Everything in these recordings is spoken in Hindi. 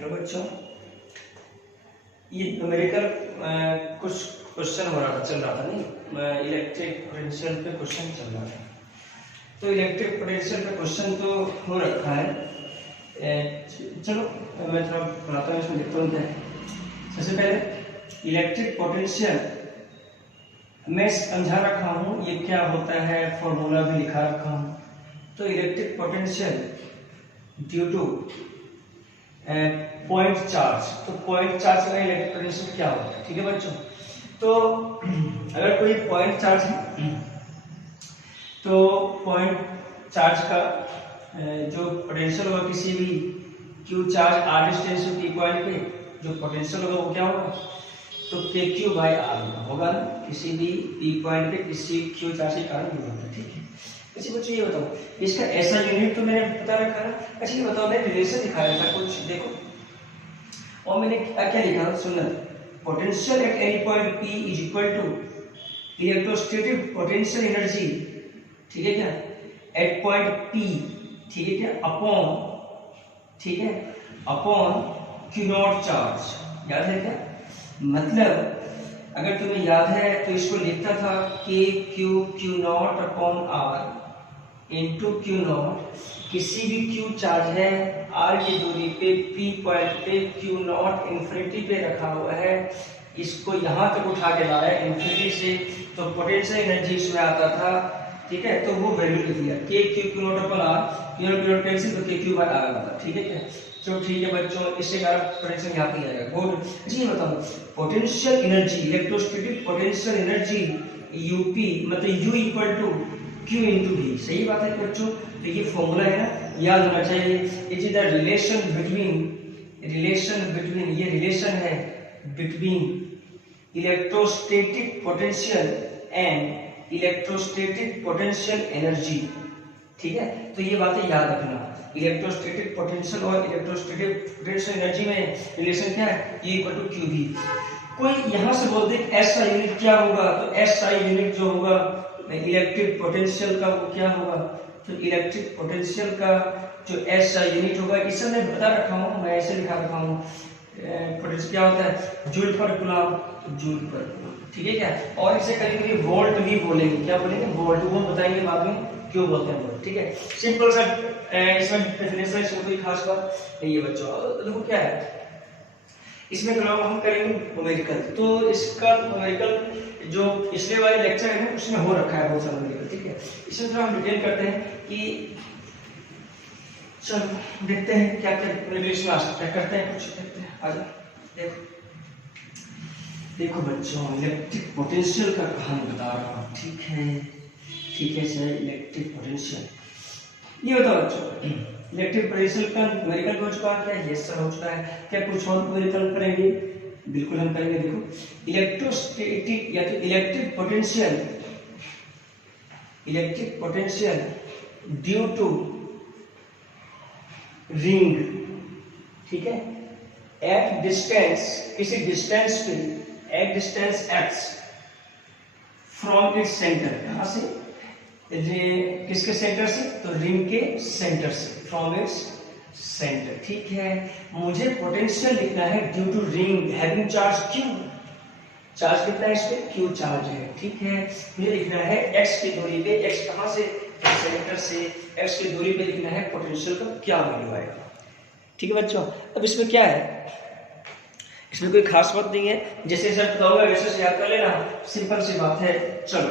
हेलो बच्चों, ये न्यूमेरिकल कुछ क्वेश्चन हो रहा था, चल रहा था नहीं, इलेक्ट्रिक पोटेंशियल पे क्वेश्चन चल रहा था। तो इलेक्ट्रिक पोटेंशियल पे क्वेश्चन तो हो रखा है। चलो मैं थोड़ा बनाता हूँ, इसमें लिखता हूँ क्या है। सबसे पहले इलेक्ट्रिक पोटेंशियल मैं समझा रखा हूँ ये क्या होता है, फॉर्मूला भी लिखा रखा हूँ। तो electric potential due two point charge, तो पॉइंट चार्ज का इलेक्ट्रिक पोटेंशियल क्या होता है, ठीक है बच्चों। तो अगर कोई पॉइंट चार्ज है तो पॉइंट चार्ज का जो पोटेंशियल होगा किसी भी Q charge R distance P point पे, जो पोटेंशियल होगा वो क्या होगा, तो के क्यू बाई आर होगा ना, किसी भी पी पॉइंट पे किसी क्यू चार्ज के कारण होगा, ठीक है। अच्छा बच्चों ये बताओ, इसका ऐसा यूनिट तो मैंने बता रखा है। अच्छा ये बताओ, मैं रिलेशन दिखाया था कुछ, देखो और मैंने क्या लिखा था, सुनना। Potential at any point P is equal to electrostatic potential energy, ठीक है क्या, एट पॉइंट P, ठीक है क्या, अपॉन, ठीक है, अपॉन क्यू नॉट चार्ज। याद है क्या, मतलब अगर तुम्हें याद है तो इसको लिखता था K Q naught upon R into Q naught. किसी भी क्यू चार्ज है आर की दूरी पे पी पॉइंट पे, क्यू नॉट इंफिनिटी पे रखा हुआ है, इसको यहाँ तक उठा के लाया इंफिनिटी से, तो पोटेंशियल एनर्जी इसमें आता था, ठीक है। तो वो वैल्यू लिख दिया K Q naught upon R, Q naught cancel, तो के क्यू बाय आर आता, ठीक है क्या। चलो ठीक है बच्चों, इससे कारण पोटेंशियल यहाँ पे आएगा, गुड। जी बताओ, potential energy, electrostatic potential energy UP मतलब U equal to Q into V, सही बात है बच्चों। तो ये फॉर्मूला है ना, याद होना चाहिए। It is the relation between, ये रिलेशन है between electrostatic potential and electrostatic potential energy, ठीक है। तो ये बातें याद रखना, इलेक्ट्रोस्टैटिक पोटेंशियल और इलेक्ट्रोस्टैटिक पोटेंशियल एनर्जी में रिलेशन क्या है, ये इक्वल टू क्यू वी। कोई यहाँ से बोल दे एस आई यूनिट क्या होगा, तो एस आई यूनिट जो होगा इलेक्ट्रिक पोटेंशियल का वो क्या होगा, तो इलेक्ट्रिक पोटेंशियल का जो एस आई यूनिट होगा, इसे मैं बता रखा हूँ, मैं ऐसे लिखा रखा हूँ। पोटेंशियल क्या होता है, जूल पर कूलम, जूल पर कूलम, ठीक है क्या। और इसे कभी कभी वोल्ट भी बोलेंगे, क्या बोलेंगे, वोल्ट, वो बताएंगे बाद में क्यों बोलते हैं वोल्ट, ठीक है। सिंपल सा इसमें डेफिनेशन, इसमें कोई खास बात नहीं है बच्चों। देखो क्या है, इसमें हम करेंगे न्यूमेरिकल, तो इसका न्यूमेरिकल जो पिछले वाले लेक्चर है ना उसमें हो रखा है बहुत सारा न्यूमेरिकल, ठीक है। इसमें थोड़ा हम डिटेल करते हैं कि चलो देखते हैं क्या क्या न्यूमेरिकल में आ सकता है, करते हैं कुछ, देखते हैं, आ जाओ। देखो बच्चों, इलेक्ट्रिक पोटेंशियल का कहानी बता रहा हूँ, ठीक है सर। इलेक्ट्रिक पोटेंशियल ये बताओ बच्चों, इलेक्ट्रिक पोटेंशियल का न्यूमेरिकल हो चुका है क्या, यस सर हो चुका है। क्या कुछ और न्यूमेरिकल करेंगे, बिल्कुल हम करेंगे। देखो इलेक्ट्रोस्टैटिक या तो electric potential due to ring, ठीक है, एट डिस्टेंस, किसी डिस्टेंस पे, at distance x from its centre, कहां से, किसके सेंटर से, तो रिंग के सेंटर से, फ्रॉम इट्स सेंटर, ठीक है। मुझे पोटेंशियल लिखना है due to ring having charge q, charge कितना है इस पे, q चार्ज है, ठीक है। मुझे लिखना है x की दूरी पे, x कहां से, सेंटर से, x की दूरी पे लिखना है पोटेंशियल का क्या वैल्यू आएगा, ठीक है बच्चों। अब इसमें क्या है, इसमें कोई खास बात नहीं है, जैसे सर बताऊंगा वैसे याद कर लेना, सिंपल सी बात है। चलो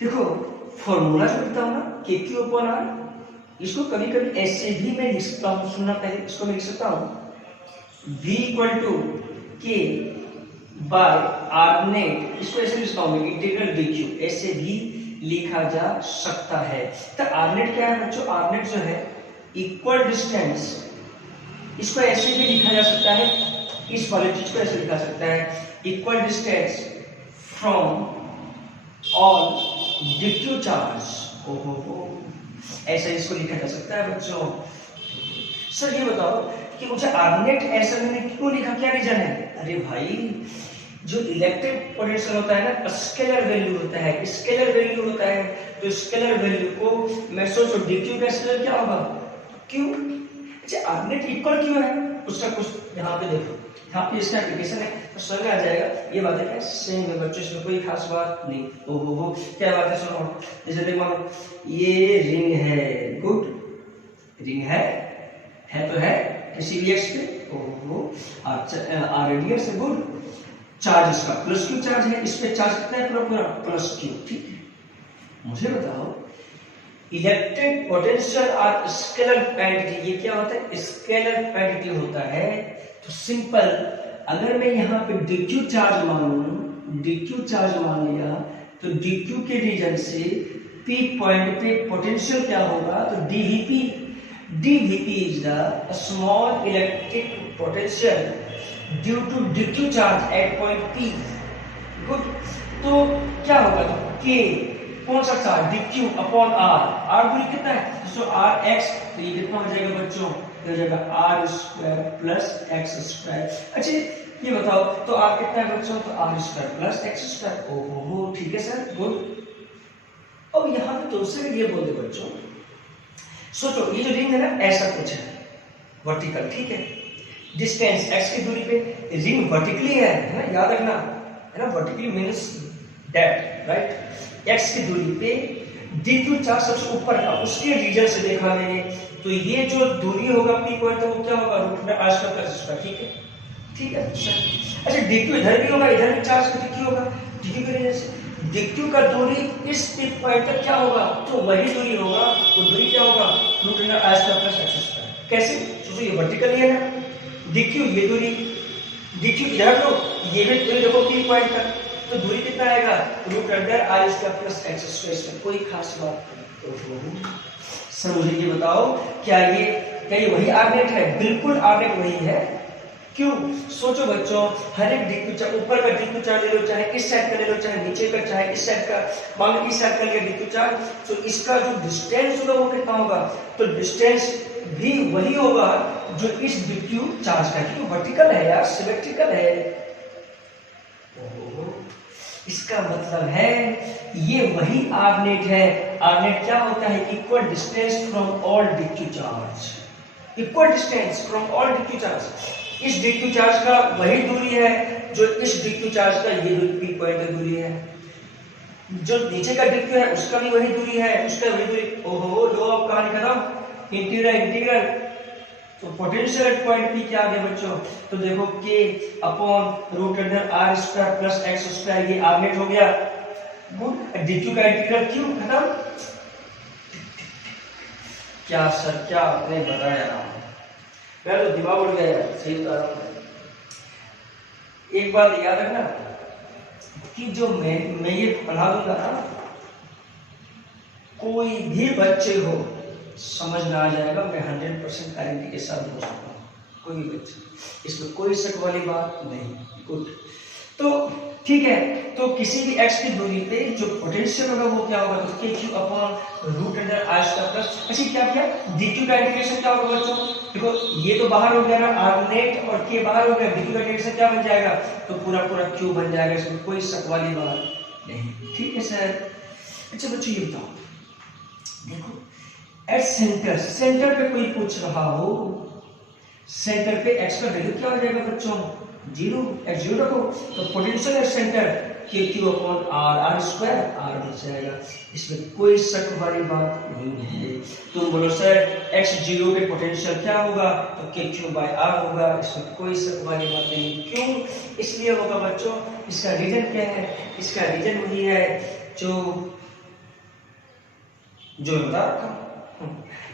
देखो फॉर्मूला जो लिखता हूं ना, के क्यू अपॉन आर, इसको कभी कभी ऐसे भी मैं लिख सकता हूं, सुनना पहले, इसको मैं लिख सकता हूं v इक्वल टू के बाय आर नेट, इसको ऐसे लिखता हूं इंटीग्रल dq, ऐसे भी लिखा जा सकता है। तो आर नेट क्या है बच्चों, आर नेट जो है इक्वल डिस्टेंस, इसको ऐसे भी लिखा जा सकता है, इस वाले चीज को ऐसे लिखा सकता है, equal distance from all dq charge, ओहो ऐसा इसको लिखा जा सकता है बच्चों। सर ये बताओ कि मुझे आर्नेट ऐसा मैंने क्यों लिखा, क्या रीजन है, अरे भाई जो इलेक्ट्रिक पोटेंशियल होता है ना, स्केलर वैल्यू होता है, स्केलर वैल्यू होता है, तो स्केलर वैल्यू को मैं सोचो dq का स्केलर क्या होगा, q, अच्छा आर्गनेट इक्वल क्यों है, उसका कुछ यहाँ पे देखो, यहाँ पे इसका एप्लीकेशन है तो समझ में आ जाएगा। ये बात है क्या सेम है बच्चों, इसमें कोई खास बात नहीं। ओहो क्या बात है, सुनो जैसे देखो ये रिंग है, गुड रिंग है तो है किसी भी एक्स पे, ओहो रेडियस है, गुड चार्ज इसका प्लस क्यू चार्ज है, इस पे चार्ज कितना है पूरा प्लस क्यू, ठीक है। मुझे बताओ इलेक्ट्रिक पोटेंशियल और स्केलर क्वांटिटी, ये क्या होता है, स्केलर क्वांटिटी होता है। तो सिंपल अगर मैं यहाँ पे dq चार्ज मानूं, dq चार्ज मान लिया तो dq के रीजन से p पॉइंट पे पोटेंशियल क्या होगा, तो dvp is the small electric potential due to dq charge at point p, good. तो क्या होगा, तो k कौन सा चार्ज dq अपॉन r दूरी कितना है, तो rx, तो ये कितना हो जाएगा बच्चों, हो जाएगा r square plus x square. अच्छा ये बताओ तो r कितना है बच्चों, तो r square plus x square, ओहो ठीक है सर, गुड। अब यहाँ पे दूसरे ये बोल दे बच्चों, सोचो ये जो रिंग है ना ऐसा कुछ है वर्टिकल, ठीक है, डिस्टेंस x की दूरी पे रिंग वर्टिकली है ना, याद रखना है ना, vertically means that right, x की दूरी पे dq चार्ज सबसे ऊपर का उसके रीजन से देखा मैंने, तो ये जो दूरी होगा p पॉइंट वो क्या होगा, रूट में r स्क्वायर प्लस स्क्वायर, ठीक है, ठीक है। अच्छा dq इधर भी होगा, इधर भी चार्ज का dq होगा, dq के रीजन से dq का दूरी इस p पॉइंट तक क्या होगा, तो वही दूरी होगा, तो दूरी क्या होगा, रूट में r square plus x square. कैसे, तो ये वर्टिकल है ना, dq ये दूरी, dq इधर लो, ये भी दूरी देखो p पॉइंट तक, तो दूरी कितना आएगा, root under r square plus x square, इसमें कोई खास बात नहीं। सर मुझे ये बताओ क्या ये वही आर्गनेट है, बिल्कुल आर्गनेट वही है, क्यों, सोचो बच्चों हर एक dq चार्ज, ऊपर का dq चार्ज ले लो, चाहे इस साइड का ले लो, चाहे नीचे का, चाहे इस साइड का, मान लो इस साइड का लिया dq चार्ज, तो इसका जो डिस्टेंस होगा वो कितना होगा, तो डिस्टेंस भी वही होगा जो इस dq चार्ज का, क्योंकि वर्टिकल है यार, सिमेट्रिकल है। इसका मतलब है ये वही आर्गनेट है। आर्गनेट क्या होता है, equal distance from all dq charge, equal distance from all dq charge, इस dq चार्ज का वही दूरी है जो इस dq चार्ज का ये p पॉइंट का दूरी है, जो नीचे का dq है उसका भी वही दूरी है, उसका वही दूरी, ओहो लो अब कहानी खत्म, इंटीग्रल, तो पोटेंशियल एट पॉइंट P क्या आ गया बच्चों, तो देखो k upon root under r square plus x square, ये आर्गनेट हो गया, गुड। dq का इंटीग्रल क्यों खत्म, क्या सर क्या आपने बताया, मैं तो दिमाग उड़ गया यार, सही बता रहा हूं। एक बात याद रखना कि जो मैं ये पढ़ा दूंगा ना, कोई भी बच्चे हो समझ में आ जाएगा, मैं 100% गारंटी के साथ बोल सकता हूँ, कोई भी बच्चे, इसमें कोई शक वाली बात नहीं, गुड। तो ठीक है, तो किसी भी x की दूरी पे जो पोटेंशियल होगा वो क्या होगा, तो kq upon root under r square plus, अच्छा क्या किया, dq का इंटीग्रेशन क्या होगा बच्चों, देखो ये तो बाहर हो गया ना आर्गनेट और k बाहर हो गया, dq का इंटीग्रेशन क्या बन जाएगा, तो पूरा q बन जाएगा, इसमें कोई शक वाली बात नहीं, ठीक है सर। अच्छा बच्चों ये बताओ, देखो एट सेंटर पे कोई पूछ रहा हो, सेंटर पे x का वैल्यू क्या हो जाएगा बच्चों, 0, x 0 रखो, तो potential at centre kq upon r square r बच जाएगा, इसमें कोई शक वाली बात नहीं है। तुम बोलो सर x 0 पे पोटेंशियल क्या होगा, तो kq बाय r होगा, इसमें कोई शक वाली बात नहीं, क्यों, इसलिए होगा बच्चों, इसका रीजन क्या है, इसका रीजन वही है जो बता रखा,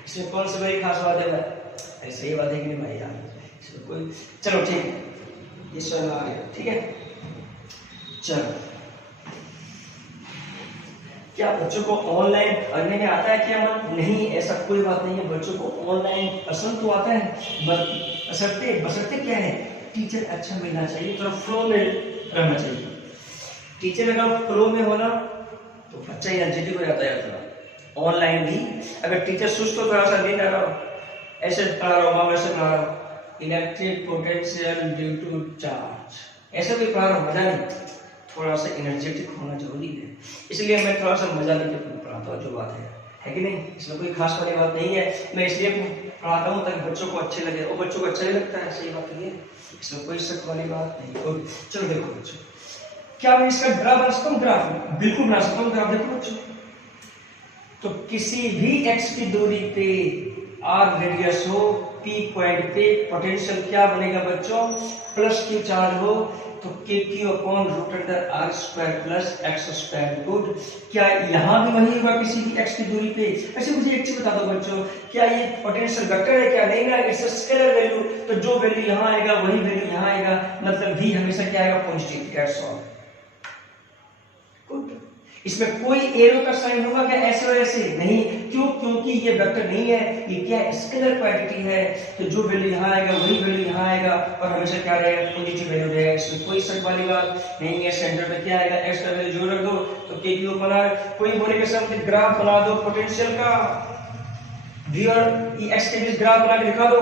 इसमें कौन सी बड़ी खास बात है, ऐसे ही बात है कि नहीं भाई यार, इसमें कोई, चलो ठीक है, ये सवाल आ गया, ठीक है। चलो क्या बच्चों को ऑनलाइन पढ़ने में आता है क्या, नहीं, ऐसा कोई बात नहीं है, बच्चों को ऑनलाइन पसंद तो आता है, बशर्ते क्या है, टीचर अच्छा मिलना चाहिए, थोड़ा फ्लो में रहना चाहिए, टीचर अगर फ्लो में होना तो बच्चा एनर्जेटिक हो जाता है थोड़ा। ऑनलाइन भी अगर टीचर सुस्त हो, थोड़ा सा नहीं रहा हो, ऐसे पढ़ा रहा हूँ, वैसे पढ़ा रहा हूँ, electric potential due to charge, ऐसे भी पढ़ा रहा हूँ, मजा नहीं, थोड़ा सा एनर्जेटिक होना जरूरी है, इसलिए मैं थोड़ा सा मजा लेके पढ़ाता हूँ, जो बात है है कि नहीं? इसमें कोई खास वाली बात नहीं है, मैं इसलिए पढ़ाता हूँ ताकि बच्चों को अच्छे लगे, और बच्चों को अच्छा नहीं लगता है, सही बात है, इसमें कोई शक वाली बात नहीं। और चलो देखो बच्चों, क्या मैं इसका ग्राफ बना सकता हूँ? ग्राफ बिल्कुल बना सकता हूँ। ग्राफ देखो बच्चों, तो किसी भी x की दूरी पे r रेडियस हो, p पॉइंट पे पोटेंशियल क्या बनेगा बच्चों? प्लस q चार्ज हो तो kq upon root under r square plus x square. Good. क्या यहाँ भी वही होगा किसी भी x की दूरी पे? ऐसे मुझे एक चीज बता दो बच्चों, क्या ये पोटेंशियल वेक्टर है? क्या नहीं ना, इट्स अ स्केलर वैल्यू, तो जो वैल्यू यहाँ आएगा वही वैल्यू यहाँ आएगा, मतलब v हमेशा क्या आएगा? पॉजिटिव। That's all. गुड। इसमें कोई एरो का साइन होगा क्या ऐसे और ऐसे? नहीं। क्यों? क्योंकि ये वेक्टर नहीं है, ये क्या है? स्केलर क्वांटिटी है, तो जो वैल्यू यहाँ आएगा वही वैल्यू यहाँ आएगा, और हमेशा क्या रहेगा? पॉजिटिव वैल्यू रहेगा। इसमें कोई शक वाली बात नहीं है। सेंटर पे क्या आएगा? x का वैल्यू जोड़ रख दो तो k क्यू बना। कोई बोलेगा सर मुझे ग्राफ बना दो पोटेंशियल का, v और x के बीच ग्राफ बना के दिखा दो।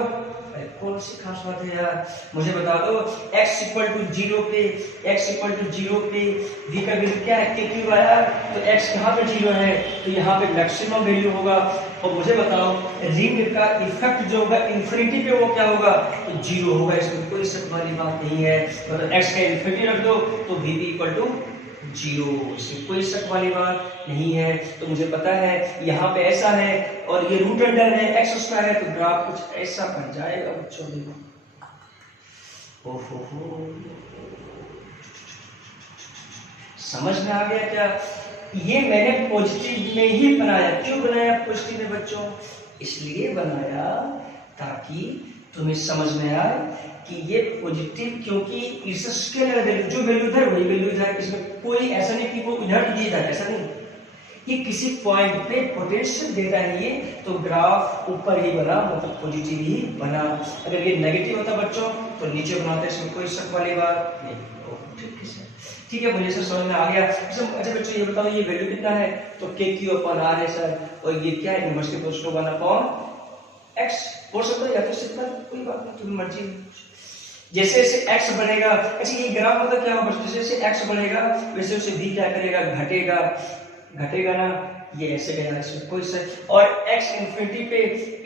कौन सी खास बात है यार, मुझे बता दो। x इक्वल टू 0 पे v का वैल्यू क्या है? k क्यू आया, तो x यहाँ पे 0 है तो यहाँ पे मैक्सिमम वैल्यू होगा। और मुझे बताओ रिंग का इफेक्ट जो होगा इंफिनिटी पे वो क्या होगा? तो 0 होगा। इसमें कोई शक वाली बात नहीं है। मतलब x का इंफिनिटी रख दो तो v इक्वल टू 0, इसमें कोई शक वाली बात नहीं है। तो मुझे पता है यहाँ पे ऐसा है और ये रूट अंडर है x स्क्वायर है, तो ग्राफ कुछ ऐसा बन जाएगा बच्चों। देखो, ओहो, समझ में आ गया क्या? ये मैंने पॉजिटिव में ही बनाया। क्यों बनाया पॉजिटिव में बच्चों? इसलिए बनाया ताकि तुम्हें समझ में आए कि ये पॉजिटिव, क्योंकि इस स्केलर वैल्यू, जो वैल्यू इधर वही वैल्यू इधर, इसमें कोई ऐसा नहीं कि वो इधर दिए जाए, ऐसा नहीं। ये किसी पॉइंट पे पोटेंशियल देता है ये, तो ग्राफ ऊपर ही बना, मतलब पॉजिटिव ही बना। अगर ये नेगेटिव होता बच्चों तो नीचे बनाते, इसमें कोई शक वाली बात नहीं। ठीक है, मुझे सर समझ में आ गया। अच्छा बच्चों ये बताओ ये वैल्यू कितना है? तो के क्यू अपॉन आर है सर, और ये क्या है? इनवर्स के पोस्टो 1 अपॉन x। हो सकता है या तो सिर्फ कोई बात नहीं, तुम्हारी मर्जी। जैसे जैसे x बढ़ेगा, अच्छा ये ग्राफ मतलब क्या होगा? जैसे जैसे x बढ़ेगा वैसे वैसे v क्या करेगा? घटेगा ना, ये ऐसे गया, इसमें कोई सर। और x इंफिनिटी पे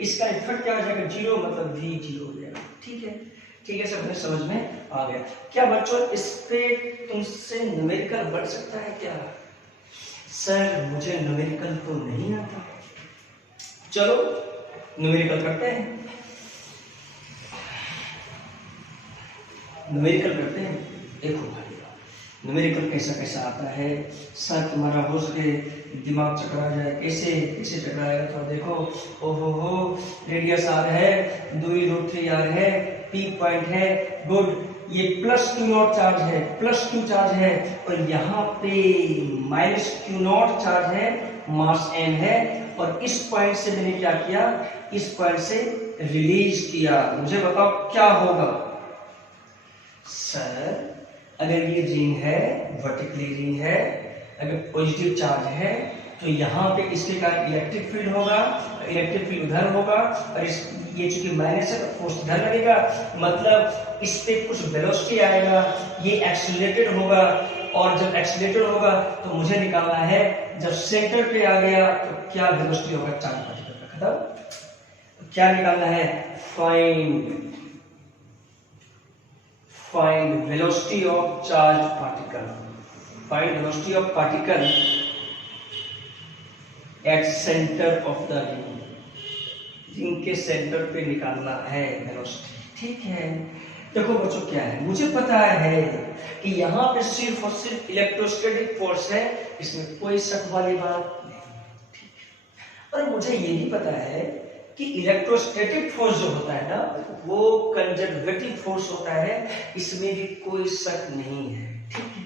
इसका इफेक्ट क्या हो जाएगा? 0, मतलब v 0 हो जाएगा। ठीक है सब मुझे समझ में आ गया। क्या बच्चों इस पे तुमसे न्यूमेरिकल बढ़ सकता है क्या? सर मुझे न्यूमेरिकल तो नहीं आता। चलो न्यूमेरिकल करते हैं, देखो न्यूमेरिकल कैसा कैसा आता है। सर तुम्हारा हो सके दिमाग चकरा जाए, कैसे चकराएगा? तो देखो, ओहो, रेडियस आर है, दूरी रूट 3 आर है, p पॉइंट है। गुड। ये प्लस क्यू नॉट चार्ज है, और यहाँ पे माइनस क्यू नॉट चार्ज है, मास n है, और इस पॉइंट से मैंने क्या किया? इस पॉइंट से रिलीज किया। मुझे बताओ क्या होगा? सर अगर ये रिंग है, वर्टिकली रिंग है, अगर पॉजिटिव चार्ज है तो यहाँ पे इसके कारण इलेक्ट्रिक फील्ड होगा, इलेक्ट्रिक फील्ड उधर होगा, और ये चूंकि माइनस है तो फोर्स इधर लगेगा, मतलब इस पे कुछ वेलोसिटी आएगा, ये एक्सीलरेटेड होगा, और जब एक्सीलरेटेड होगा तो मुझे निकालना है जब सेंटर पे आ गया तो क्या वेलोसिटी होगा चार्ज पार्टिकल का। खत्म। क्या निकालना है? Find velocity of charge particle. Find velocity of particle at centre of the ring के सेंटर पे निकालना है वेलोसिटी। ठीक है, देखो बच्चों क्या है, मुझे पता है कि यहाँ पे सिर्फ और सिर्फ इलेक्ट्रोस्टैटिक फोर्स है, इसमें कोई शक वाली बात नहीं। ठीक है, और मुझे ये भी पता है कि इलेक्ट्रोस्टैटिक फोर्स जो होता है ना वो कंजर्वेटिव फोर्स होता है, इसमें भी कोई शक नहीं है। ठीक है,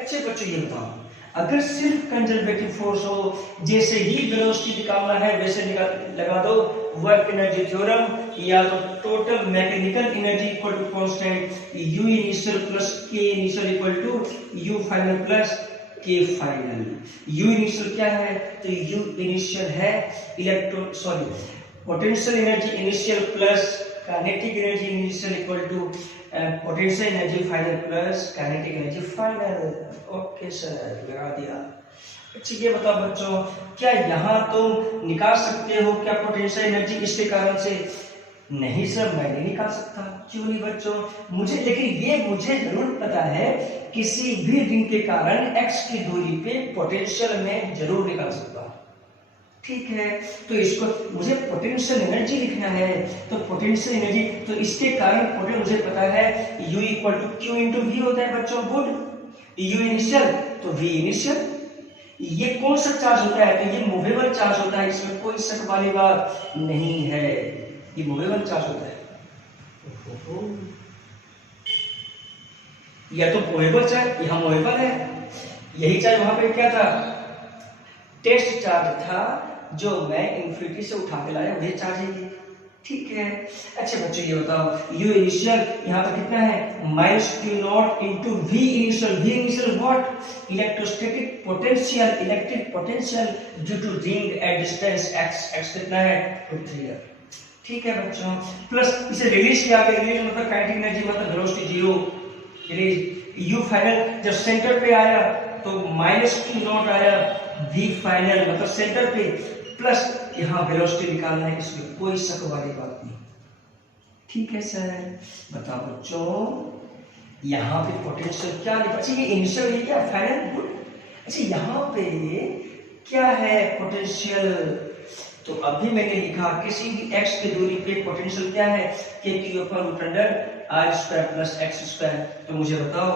अच्छा बच्चों ये बताओ, अगर सिर्फ कंजर्वेटिव फोर्स हो, जैसे ही वेलोसिटी निकालना है वैसे लगा दो वर्क एनर्जी थ्योरम, या तो total mechanical energy equal to constant u initial plus k initial equal to u final plus k final. u initial क्या है? तो u इनिशियल है potential energy initial plus kinetic energy initial equal to potential energy final plus kinetic energy final. Okay sir, लगा दिया। अच्छा ये बताओ बच्चों, क्या यहाँ तुम निकाल सकते हो क्या पोटेंशियल एनर्जी इसके कारण से? नहीं सर, मैं नहीं निकाल सकता। क्यों नहीं बच्चों? मुझे लेकिन ये मुझे जरूर पता है किसी भी रिंग के कारण x की दूरी पे पोटेंशियल में जरूर निकाल सकता हूं। ठीक है, तो इसको मुझे पोटेंशियल एनर्जी लिखना है, तो पोटेंशियल एनर्जी, तो इसके कारण पोटेंशियल मुझे पता है U equal to Q into V होता है बच्चों। गुड, U इनिशियल तो V इनिशियल। ये कौन सा चार्ज होता है? तो ये मूवेबल चार्ज होता है, इसमें कोई शक वाली बात नहीं है, ये मूवेबल चार्ज होता है। या तो मूवेबल चार्ज, यहां मूवेबल है, यही चार्ज वहां पे क्या था? टेस्ट चार्ज था, जो मैं इंफिनिटी से उठा के लाया वही चार्ज है ये। ठीक है, अच्छा बच्चों ये बताओ U इनिशियल यहाँ पर कितना है? Minus Q naught into V initial. V initial what? Electrostatic potential, electric potential due to ring at distance x। x कितना है? √3r। ठीक है बच्चों, प्लस इसे रिलीज किया गया। रिलीज मतलब काइनेटिक एनर्जी मतलब velocity zero. Release U final जब सेंटर पे आया तो माइनस क्यू नॉट आया, V फाइनल मतलब सेंटर पे, प्लस यहाँ वेलोसिटी निकालना है, इसमें कोई शक वाली बात नहीं। ठीक है सर, बताओ बच्चों यहाँ पे पोटेंशियल क्या लिखा? अच्छा ये इनिशियल है क्या? फाइनल। गुड, अच्छा यहाँ पे क्या है पोटेंशियल? तो अभी मैंने लिखा किसी भी x की दूरी पे पोटेंशियल क्या है? k q upon √r² plus x²। तो मुझे बताओ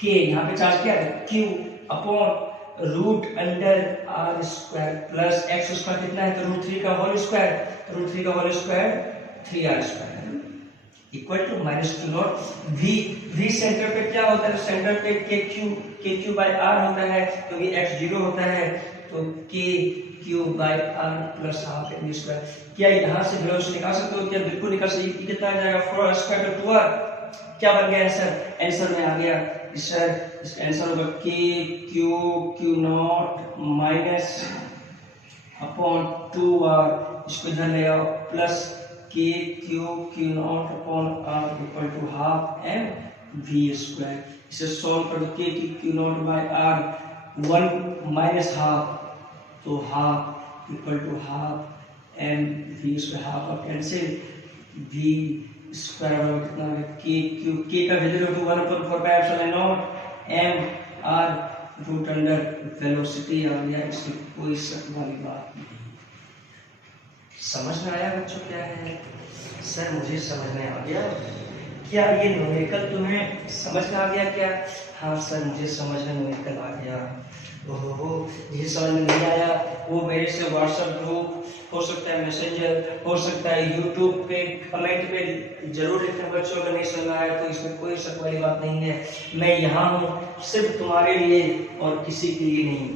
k यहाँ पे चार्ज क्या है? q upon √r² plus x² कितना है? तो √3 का होल स्क्वायर, √3 का whole square 3r² equal to minus Q naught v centre पे क्या होता है? तो सेंटर पे kq बाय r होता है, क्योंकि x 0 होता है, तो kq by r plus half m²। क्या यहाँ से वेलोसिटी निकाल सकते हो? क्या बिल्कुल निकाल सकते हो। कितना आ जाएगा? 4r² तो 2r। क्या बन गया आंसर? आंसर में आ गया सर, इसका आंसर होगा kq not minus upon 2r, इसको इधर ले आओ, plus kq not upon r equal to half mv²। इसे सॉल्व कर दो, kq not by r 1 minus half, तो half equal to half mv²। Half का कैंसिल, v स्क्वायर बराबर कितना है? k का वैल्यू होगा 1/4πε0 m r root under velocity आ गया, इसकी कोई शक वाली बात नहीं। समझ में आया बच्चों क्या है? सर मुझे समझ में आ गया। क्या ये न्यूमेरिकल तुम्हें समझ में आ गया क्या? हाँ सर मुझे समझ में न्यूमेरिकल आ गया। ओहो, ये समझ में नहीं आया वो मेरे से व्हाट्सएप ग्रुप, हो सकता है मैसेंजर, हो सकता है यूट्यूब पे कमेंट पे जरूर लिखना बच्चों। अगर नहीं समझ आया तो इसमें कोई शक वाली बात नहीं है। मैं यहाँ हूँ सिर्फ तुम्हारे लिए और किसी के लिए नहीं।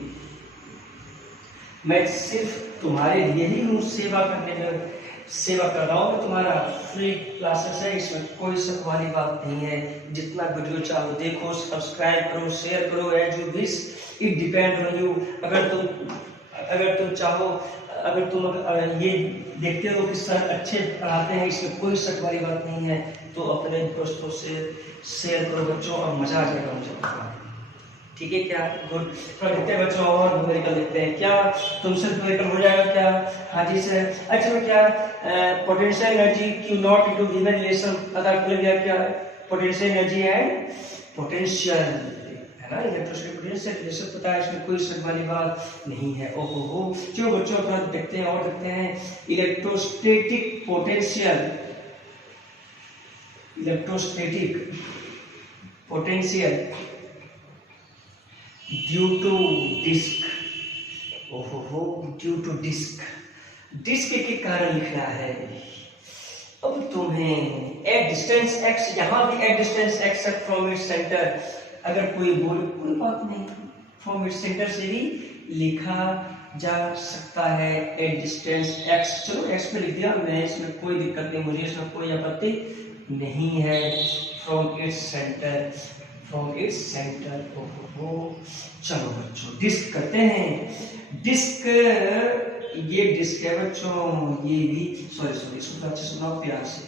मैं सिर्फ तुम्हारे लिए ही हूँ, सेवा करने में सेवा कर रहा हूँ। तुम्हारा फ्री क्लासेस है, इसमें कोई शक वाली बात नहीं है। जितना वीडियो चाहो देखो, सब्सक्राइब करो, शेयर करो, as you wish, it depend on you. अगर तुम चाहो, अगर तुम ये देखते हो कि सर अच्छे पढ़ाते हैं, इसमें कोई शक वाली बात नहीं है, तो अपने दोस्तों से शेयर करो बच्चों, और मजा आ जाएगा मुझे पढ़ाने। ठीक है क्या? गुड। थोड़ा देखते हैं बच्चों और न्यूमेरिकल देखते हैं। क्या तुमसे न्यूमेरिकल हो जाएगा क्या? हाँ जी सर। अच्छा मैं क्या potential energy Q naught into V में रिलेशन पता चल गया क्या? पोटेंशियल एनर्जी एंड पोटेंशियल है ना, इलेक्ट्रोस्टैटिक पोटेंशियल रिलेशन पता है, इसमें कोई शक वाली बात नहीं है। ओहो हो, चलो बच्चों अपना देखते हैं और देखते हैं electrostatic potential, electrostatic potential due to disc. ओहो, ड्यू टू डिस्क के कारण लिखना है। अब तुम्हें एट डिस्टेंस x, यहाँ भी eight distance x from its centre, अगर कोई बोले कोई बात नहीं, फ्रॉम इट्स सेंटर से भी लिखा जा सकता है एट डिस्टेंस x। चलो x पे लिख दिया मैं, इसमें कोई दिक्कत नहीं, मुझे इसमें कोई आपत्ति नहीं है। From its centre, from its centre. ओहो, चलो बच्चों डिस्क करते हैं। डिस्क, ये डिस्क है बच्चों, ये भी सॉरी इसको अच्छे से बनाओ, प्यार से,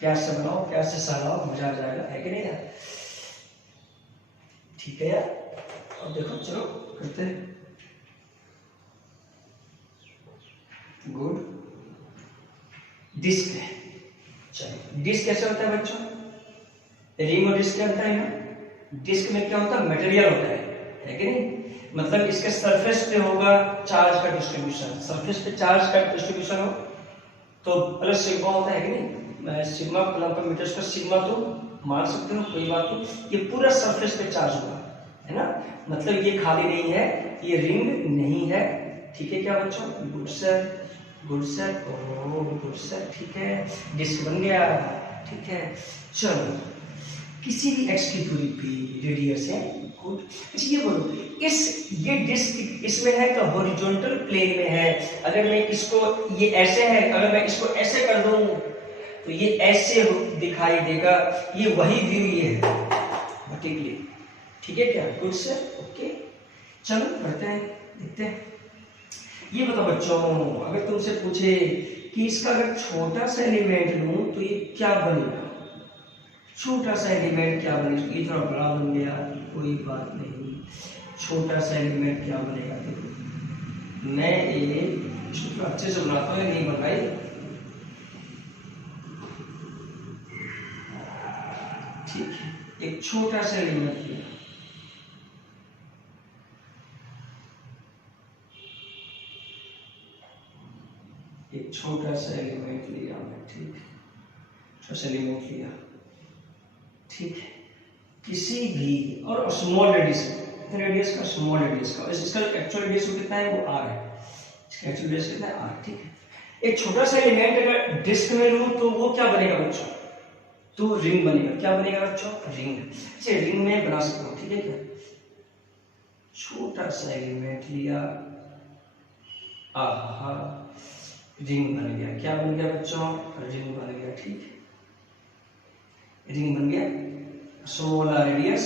प्यार से बनाओ, प्यार से सहलाओ, मजा आ जाएगा, है कि नहीं यार? ठीक है यार। अब देखो चलो करते हैं। गुड। डिस्क है, चलो डिस्क कैसे होता है बच्चों? रिंग और डिस्क क्या होता है ना? डिस्क में क्या होता है? मटेरियल होता है कि नहीं? मतलब इसके सरफेस पे होगा चार्ज का डिस्ट्रीब्यूशन, सरफेस पे चार्ज का डिस्ट्रीब्यूशन हो तो प्लस सिग्मा होता है कि नहीं? सिग्मा प्लस मीटर का सिग्मा तो मान सकते हो, कोई बात नहीं। ये पूरा सरफेस पे चार्ज हुआ है ना, मतलब ये खाली नहीं है, ये रिंग नहीं है। ठीक है क्या बच्चों? Good sir, good sir, oh good sir, ठीक है, डिस्क बन गया। ठीक है, चलो किसी भी एक्स की दूरी पे रेडियस है। गुड। अच्छा ये बोलो, ये डिस्क इसमें है तो हॉरिजॉन्टल प्लेन में है। अगर मैं इसको, ये ऐसे है, अगर मैं इसको ऐसे कर दूं तो ये ऐसे दिखाई देगा, ये वही व्यू ये है वर्टिकली। ठीक है क्या? Good sir, okay. चलो पढ़ते हैं, देखते हैं। ये बताओ बच्चों, अगर तुमसे पूछे कि इसका अगर छोटा सा एलिमेंट लूं तो ये क्या बनेगा? छोटा सा एलिमेंट क्या बनेगा? ये थोड़ा बड़ा बन गया, कोई बात नहीं। छोटा सा एलिमेंट क्या बनेगा? देखो मैं एक अच्छे से बनाता हूँ, नहीं बनाई। ठीक है, एक छोटा सा एलिमेंट लिया, एक छोटा सा एलिमेंट लिया मैं। ठीक, छोटा सा एलिमेंट लिया, ठीक है, किसी भी और स्मॉल रेडियस, रेडियस का स्मॉल रेडियस का, इसका एक्चुअल रेडियस कितना है? वो r है। इसका एक्चुअल रेडियस कितना है? r। ठीक है, एक छोटा सा एलिमेंट अगर डिस्क में लूं तो वो क्या बनेगा बच्चों? तो रिंग बनेगा। क्या बनेगा बच्चों? रिंग। इसे रिंग में बना सकते हो। ठीक है क्या? छोटा सा एलिमेंट लिया, आहा, रिंग बन गया। क्या बन गया बच्चों? रिंग बन गया। ठीक है, रिंग बन गया। स्मॉल रेडियस,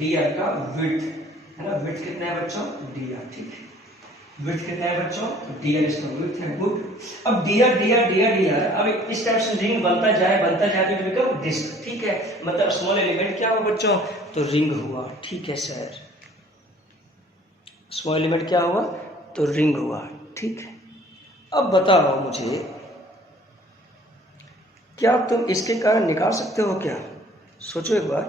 dr का विड्थ है ना, विड्थ कितना है बच्चों? dr। ठीक है, विड्थ कितना है बच्चों? dr, इसका विड्थ है। गुड। अब dr अब इस टाइप से रिंग बनता जाए तो बिकम डिस्क। ठीक है, मतलब स्मॉल एलिमेंट क्या हुआ बच्चों? तो रिंग हुआ। ठीक है सर, स्मॉल एलिमेंट क्या हुआ? तो रिंग हुआ। ठीक है, अब बताओ मुझे, क्या तुम इसके कारण निकाल सकते हो क्या? सोचो एक बार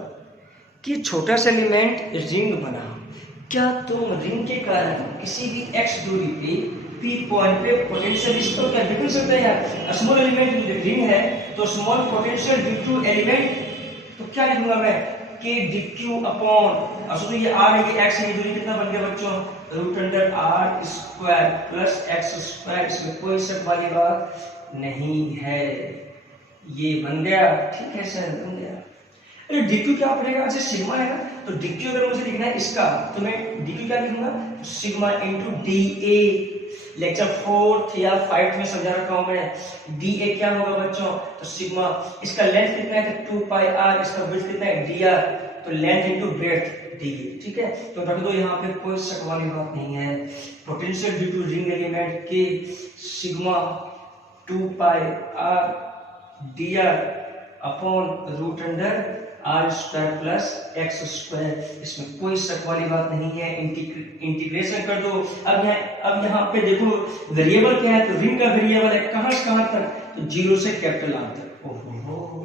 कि छोटा सा एलिमेंट रिंग बना, क्या तुम रिंग के कारण किसी भी x दूरी पे p पॉइंट पे पोटेंशियल इसको क्या लिख सकते हैं यार? स्मॉल एलिमेंट रिंग है तो small potential due to element, तो क्या लिखूंगा मैं? k dq अपॉन, अब सोचो ये r है, ये x है, ये दूरी कितना बन गया बच्चों? Root under r square plus x square. इसमें कोई शक वाली बात नहीं है, ये बन गया। ठीक है सर, बन गया। अरे dq क्या पड़ेगा? अच्छा सिग्मा है ना, तो dq अगर मुझे लिखना है इसका तो मैं dq क्या लिखूंगा? Sigma into dA। Lecture 4th या 5th में समझा रखा हूं मैं। dA क्या होगा बच्चों? तो सिग्मा, इसका लेंथ कितना है? तो 2 पाई r, इसका विड्थ कितना है? dr, तो लेंथ इनटू ब्रेड्थ dA। ठीक है, तो रख दो यहाँ पे, कोई शक वाली बात नहीं है। Potential due to ring element के sigma 2 pi r dr upon root under R square plus X square. इसमें कोई शक वाली बात नहीं है। इंटीग्रेशन कर दो। अब यहाँ पे देखो वेरिएबल क्या है? तो रिंग का वेरिएबल है कहां से कहां तक? तो 0 से कैपिटल आर तक। ओहो,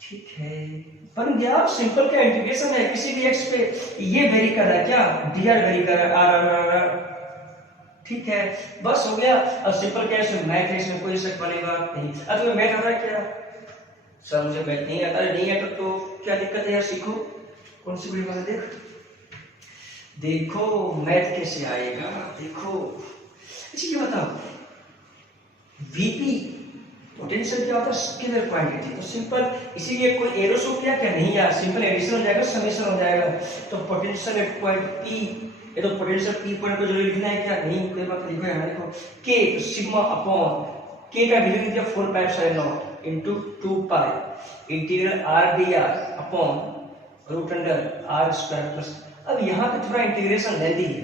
ठीक है, बन गया। सिंपल क्या इंटीग्रेशन है, किसी भी एक्स पे ये वेरी कर रहा है क्या? dr वेरी कर रहा है r। ठीक है, बस हो गया। अब सिंपल क्या है, मैथ है, इसमें कोई शक वाली बात नहीं। अब तुम्हें मैथ आता है क्या? सर मुझे मैथ नहीं आता। नहीं आता तो क्या दिक्कत है यार, सीखो। कौन सी वीडियो में देखो मैथ कैसे आएगा, देखो। अच्छा ये बताओ, वीपी पोटेंशियल क्या होता है? Scalar quantity. तो सिंपल, इसीलिए कोई एरो शो किया क्या? नहीं यार, सिंपल एडिशन हो जाएगा, समेशन हो जाएगा। तो पोटेंशियल एट पॉइंट पी, ये तो पोटेंशियल पी पॉइंट को जरूर लिखना है क्या? नहीं, कोई बात लिखो यहाँ, देखो के तो सिग्मा अपॉन के का वैल्यू कितना? 4 pi epsilon naught into 2 pi integral r dr upon root under r square plus. अब यहाँ पे थोड़ा इंटीग्रेशन लेंदी है।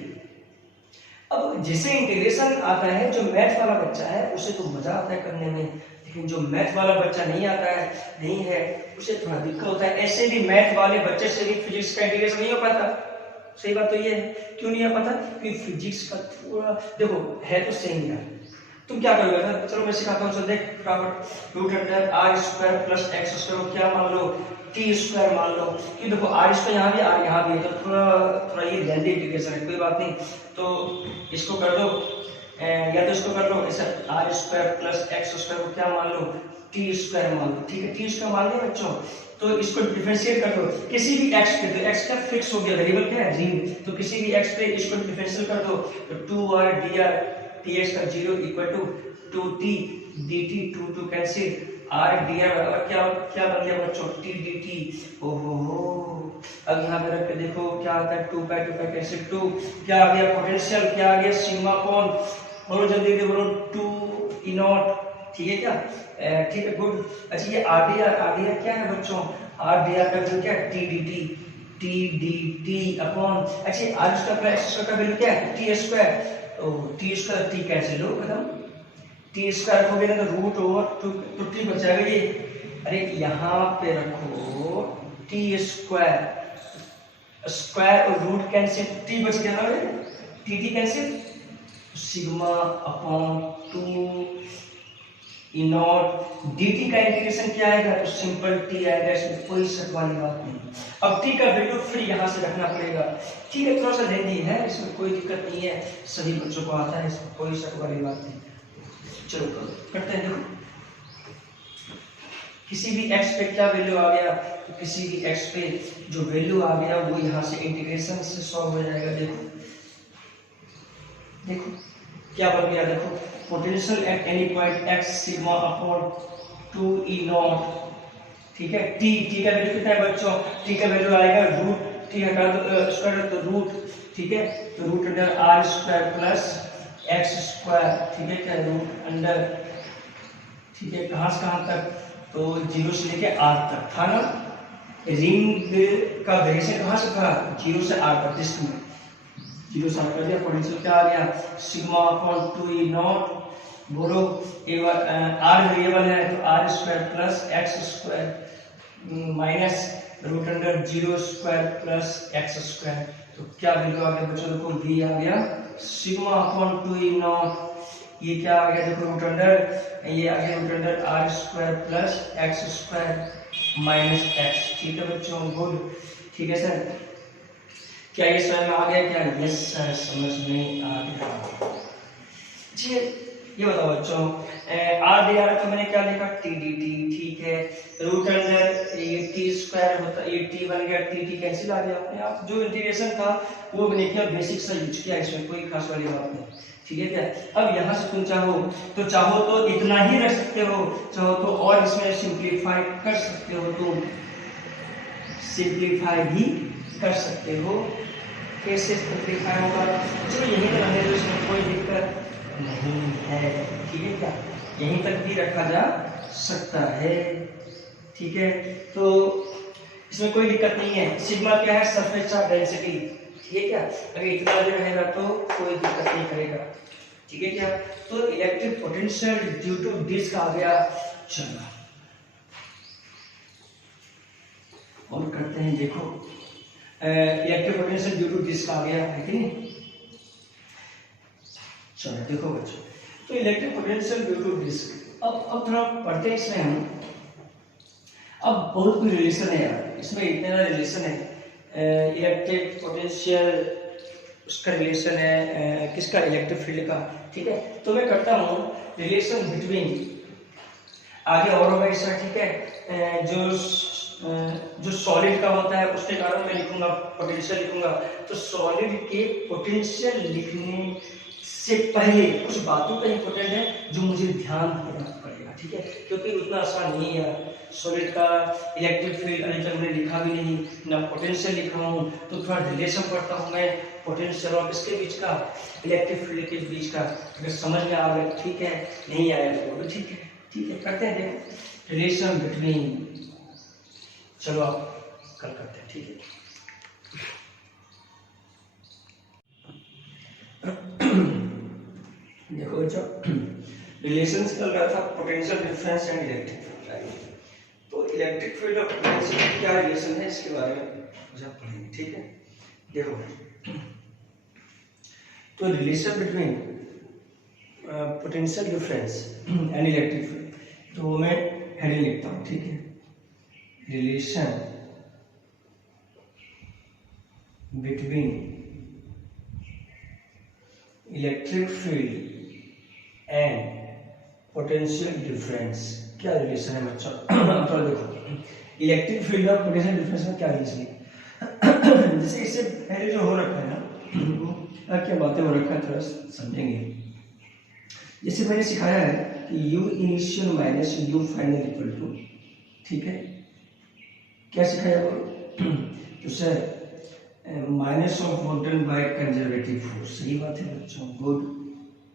अब जैसे इंटीग्रेशन आता है, जो मैथ वाला बच्चा है उसे तो मजा आता है करने में, लेकिन जो मैथ वाला बच्चा नहीं आता है, नहीं है, उसे थोड़ा दिक्कत होता है। ऐसे भी मैथ वाले बच्चे से भी फिजिक्स का इंटीग्रेशन नहीं हो पाता। सही बात तो ये है, क्यों नहीं हो पाता? क्योंकि फिजिक्स का थोड़ा देखो है तो सेम यार। तुम क्या करोगे सर? चलो मैं सिखाता हूँ। चल देख फटाफट, root under R square plus X square क्या मान लो, टी स्क्वायर मान लो। कि देखो आर स्क्वायर यहाँ भी आर यहाँ भी है, तो थोड़ा थोड़ा ये लेंथी इंटीग्रेशन है, कोई बात नहीं। तो इसको कर दो, या तो इसको कर लो ऐसा, R square plus X square को क्या मान लो, टी स्क्वायर मान लो। ठीक है, टी स्क्वायर मान लिया बच्चों। तो इसको डिफरेंशिएट कर दो किसी भी x पे, तो x का फिक्स हो गया, वेरिएबल क्या है, जीरो। तो किसी भी x पे इसको डिफरेंशियल कर दो, तो 2r dr dx का 0 equal to 2t dt, 2 cancel, r dr बराबर क्या क्या बन गया बच्चों, t dt। ओहो, अब यहाँ पे रख के देखो क्या आता है, 2 बाय 2 कैंसिल, 2 क्या आ गया, पोटेंशियल क्या आ गया, सिग्मा अपॉन, बोलो जल्दी से बोलो, 2 e नॉट। ठीक है क्या? ठीक है, गुड। अच्छा ये आरडीआर क्या है बच्चों, आरडीआर का वैल्यू क्या है, टी डी टी अपॉन, अच्छा R square plus X square का वैल्यू क्या है, टी स्क्वायर। तो टी स्क्वायर टी कैंसिल हो खत्म, टी स्क्वायर हो गया ना, तो रूट ओवर 2 तो टी बच जाएगा ये। अरे यहाँ पे रखो टी स्क्वायर, स्क्वायर और रूट कैंसिल, टी बच गया ना, T T cancel, sigma upon 2 E not dt का इंटीग्रेशन क्या आएगा, तो सिंपल t आएगा, इसमें कोई शक वाली बात नहीं। अब t का वैल्यू फिर यहाँ से रखना पड़ेगा। ठीक है, थोड़ा सा लेंदी है, इसमें कोई दिक्कत नहीं है, सभी बच्चों को आता है, इसमें कोई शक वाली बात नहीं। चलो करते हैं। देखो किसी भी x पे क्या वैल्यू आ गया, तो किसी भी x पे जो वैल्यू आ गया वो यहाँ से इंटीग्रेशन से सॉल्व हो जाएगा। देखो देखो क्या बन गया, देखो potential at any point x sigma upon 2 e not. ठीक है, t का वैल्यू कितना है बच्चों, t का वैल्यू आएगा रूट, t हटा दो स्क्वायर तो रूट। ठीक है, तो root under r square plus x square. ठीक है क्या, रूट अंडर, ठीक है कहां से कहां तक, तो 0 से लेके r तक था ना, रिंग का वेरिएशन कहां से था, 0 से r तक, जिसमें 0 से r कर दिया, पोटेंशियल क्या आ गया, सिग्मा अपॉन 2 e नॉट। बोलो r वेरिएबल है तो r square plus x square minus root under 0 square plus x square. तो क्या वैल्यू आ गया बच्चों, देखो v आ गया सिग्मा अपॉन 2 e नॉट। ये क्या आ गया, देखो रूट अंडर, ये आ गया root under r square plus x square minus x। ठीक है बच्चों, गुड। ठीक है सर, क्या ये समझ में आ गया क्या? यस सर, समझ में आ गया। जी ये बताओ बच्चों, आर डी आर का मैंने क्या लिखा, टी डी टी। ठीक है, रूट अंडर ये टी स्क्वायर होता, ये टी बन गया, टी टी कैंसिल आ गया अपने आप। जो इंटीग्रेशन था वो मैंने किया, बेसिक सा यूज किया, इसमें कोई खास वाली बात नहीं। ठीक है क्या? अब यहाँ से तुम चाहो तो इतना ही रख सकते हो, चाहो तो और इसमें सिंप्लीफाई कर सकते हो, तुम सिंप्लीफाई भी कर सकते हो। कैसे सिंप्लीफाई होगा, चलो यही तो रहने दो, इसमें कोई दिक्कत नहीं है। ठीक है क्या, यहीं तक भी रखा जा सकता है। ठीक है, तो इसमें कोई दिक्कत नहीं है। सिग्मा क्या है, सरफेस चार्ज डेंसिटी। ठीक है क्या, अगर इतना भी रहेगा तो कोई दिक्कत नहीं करेगा। ठीक है क्या, तो electric potential due to disc आ गया। चलो और करते हैं, देखो electric potential due to disc आ गया है कि नहीं। चलो देखो बच्चों, तो electric potential due to disc, अब थोड़ा पढ़ते हैं इसमें हम। अब बहुत कोई रिलेशन है यार, इसमें इतना रिलेशन है, इलेक्ट्रिक पोटेंशियल उसका रिलेशन है किसका, इलेक्ट्रिक फील्ड का। ठीक है, तो मैं करता हूँ रिलेशन बिटवीन, आगे और होगा इसका। ठीक है, जो सॉलिड का होता है उसके कारण मैं लिखूंगा पोटेंशियल लिखूंगा, तो सॉलिड के पोटेंशियल लिखने से पहले कुछ बातों का इंपॉर्टेंट है जो मुझे ध्यान देना पड़ेगा। ठीक है, क्योंकि उतना आसान नहीं है सॉलिड का इलेक्ट्रिक फील्ड, अभी तक मैंने लिखा भी नहीं ना, पोटेंशियल लिखा हूँ, तो थोड़ा रिलेशन पढ़ता हूँ मैं पोटेंशियल और किसके बीच का, इलेक्ट्रिक फील्ड के बीच का। अगर समझ में आ गया ठीक है, नहीं आया तो ठीक है। ठीक है, करते हैं देखो रिलेशन बिटवीन, चलो आप कल करते हैं। ठीक है देखो बच्चों, रिलेशन चल रहा था potential difference and electric field. तो इलेक्ट्रिक फील्ड और पोटेंशियल का क्या रिलेशन है इसके बारे में मुझे पढ़ेंगे, ठीक है। देखो, तो relation between potential difference and electric field, तो मैं हेडिंग लिखता हूँ, ठीक है। Relation between electric field and potential difference, क्या रिलेशन है बच्चों? तो देखो, इलेक्ट्रिक फील्ड और पोटेंशियल डिफरेंस में क्या रिलेशन है? जैसे इससे पहले जो हो रखा है ना, क्या बातें हो रखा है थोड़ा समझेंगे। जैसे मैंने सिखाया है कि u initial minus u final equal to, ठीक है, क्या सिखाया बोलो? तो sir minus of work done by conservative force, सही बात है बच्चों, गुड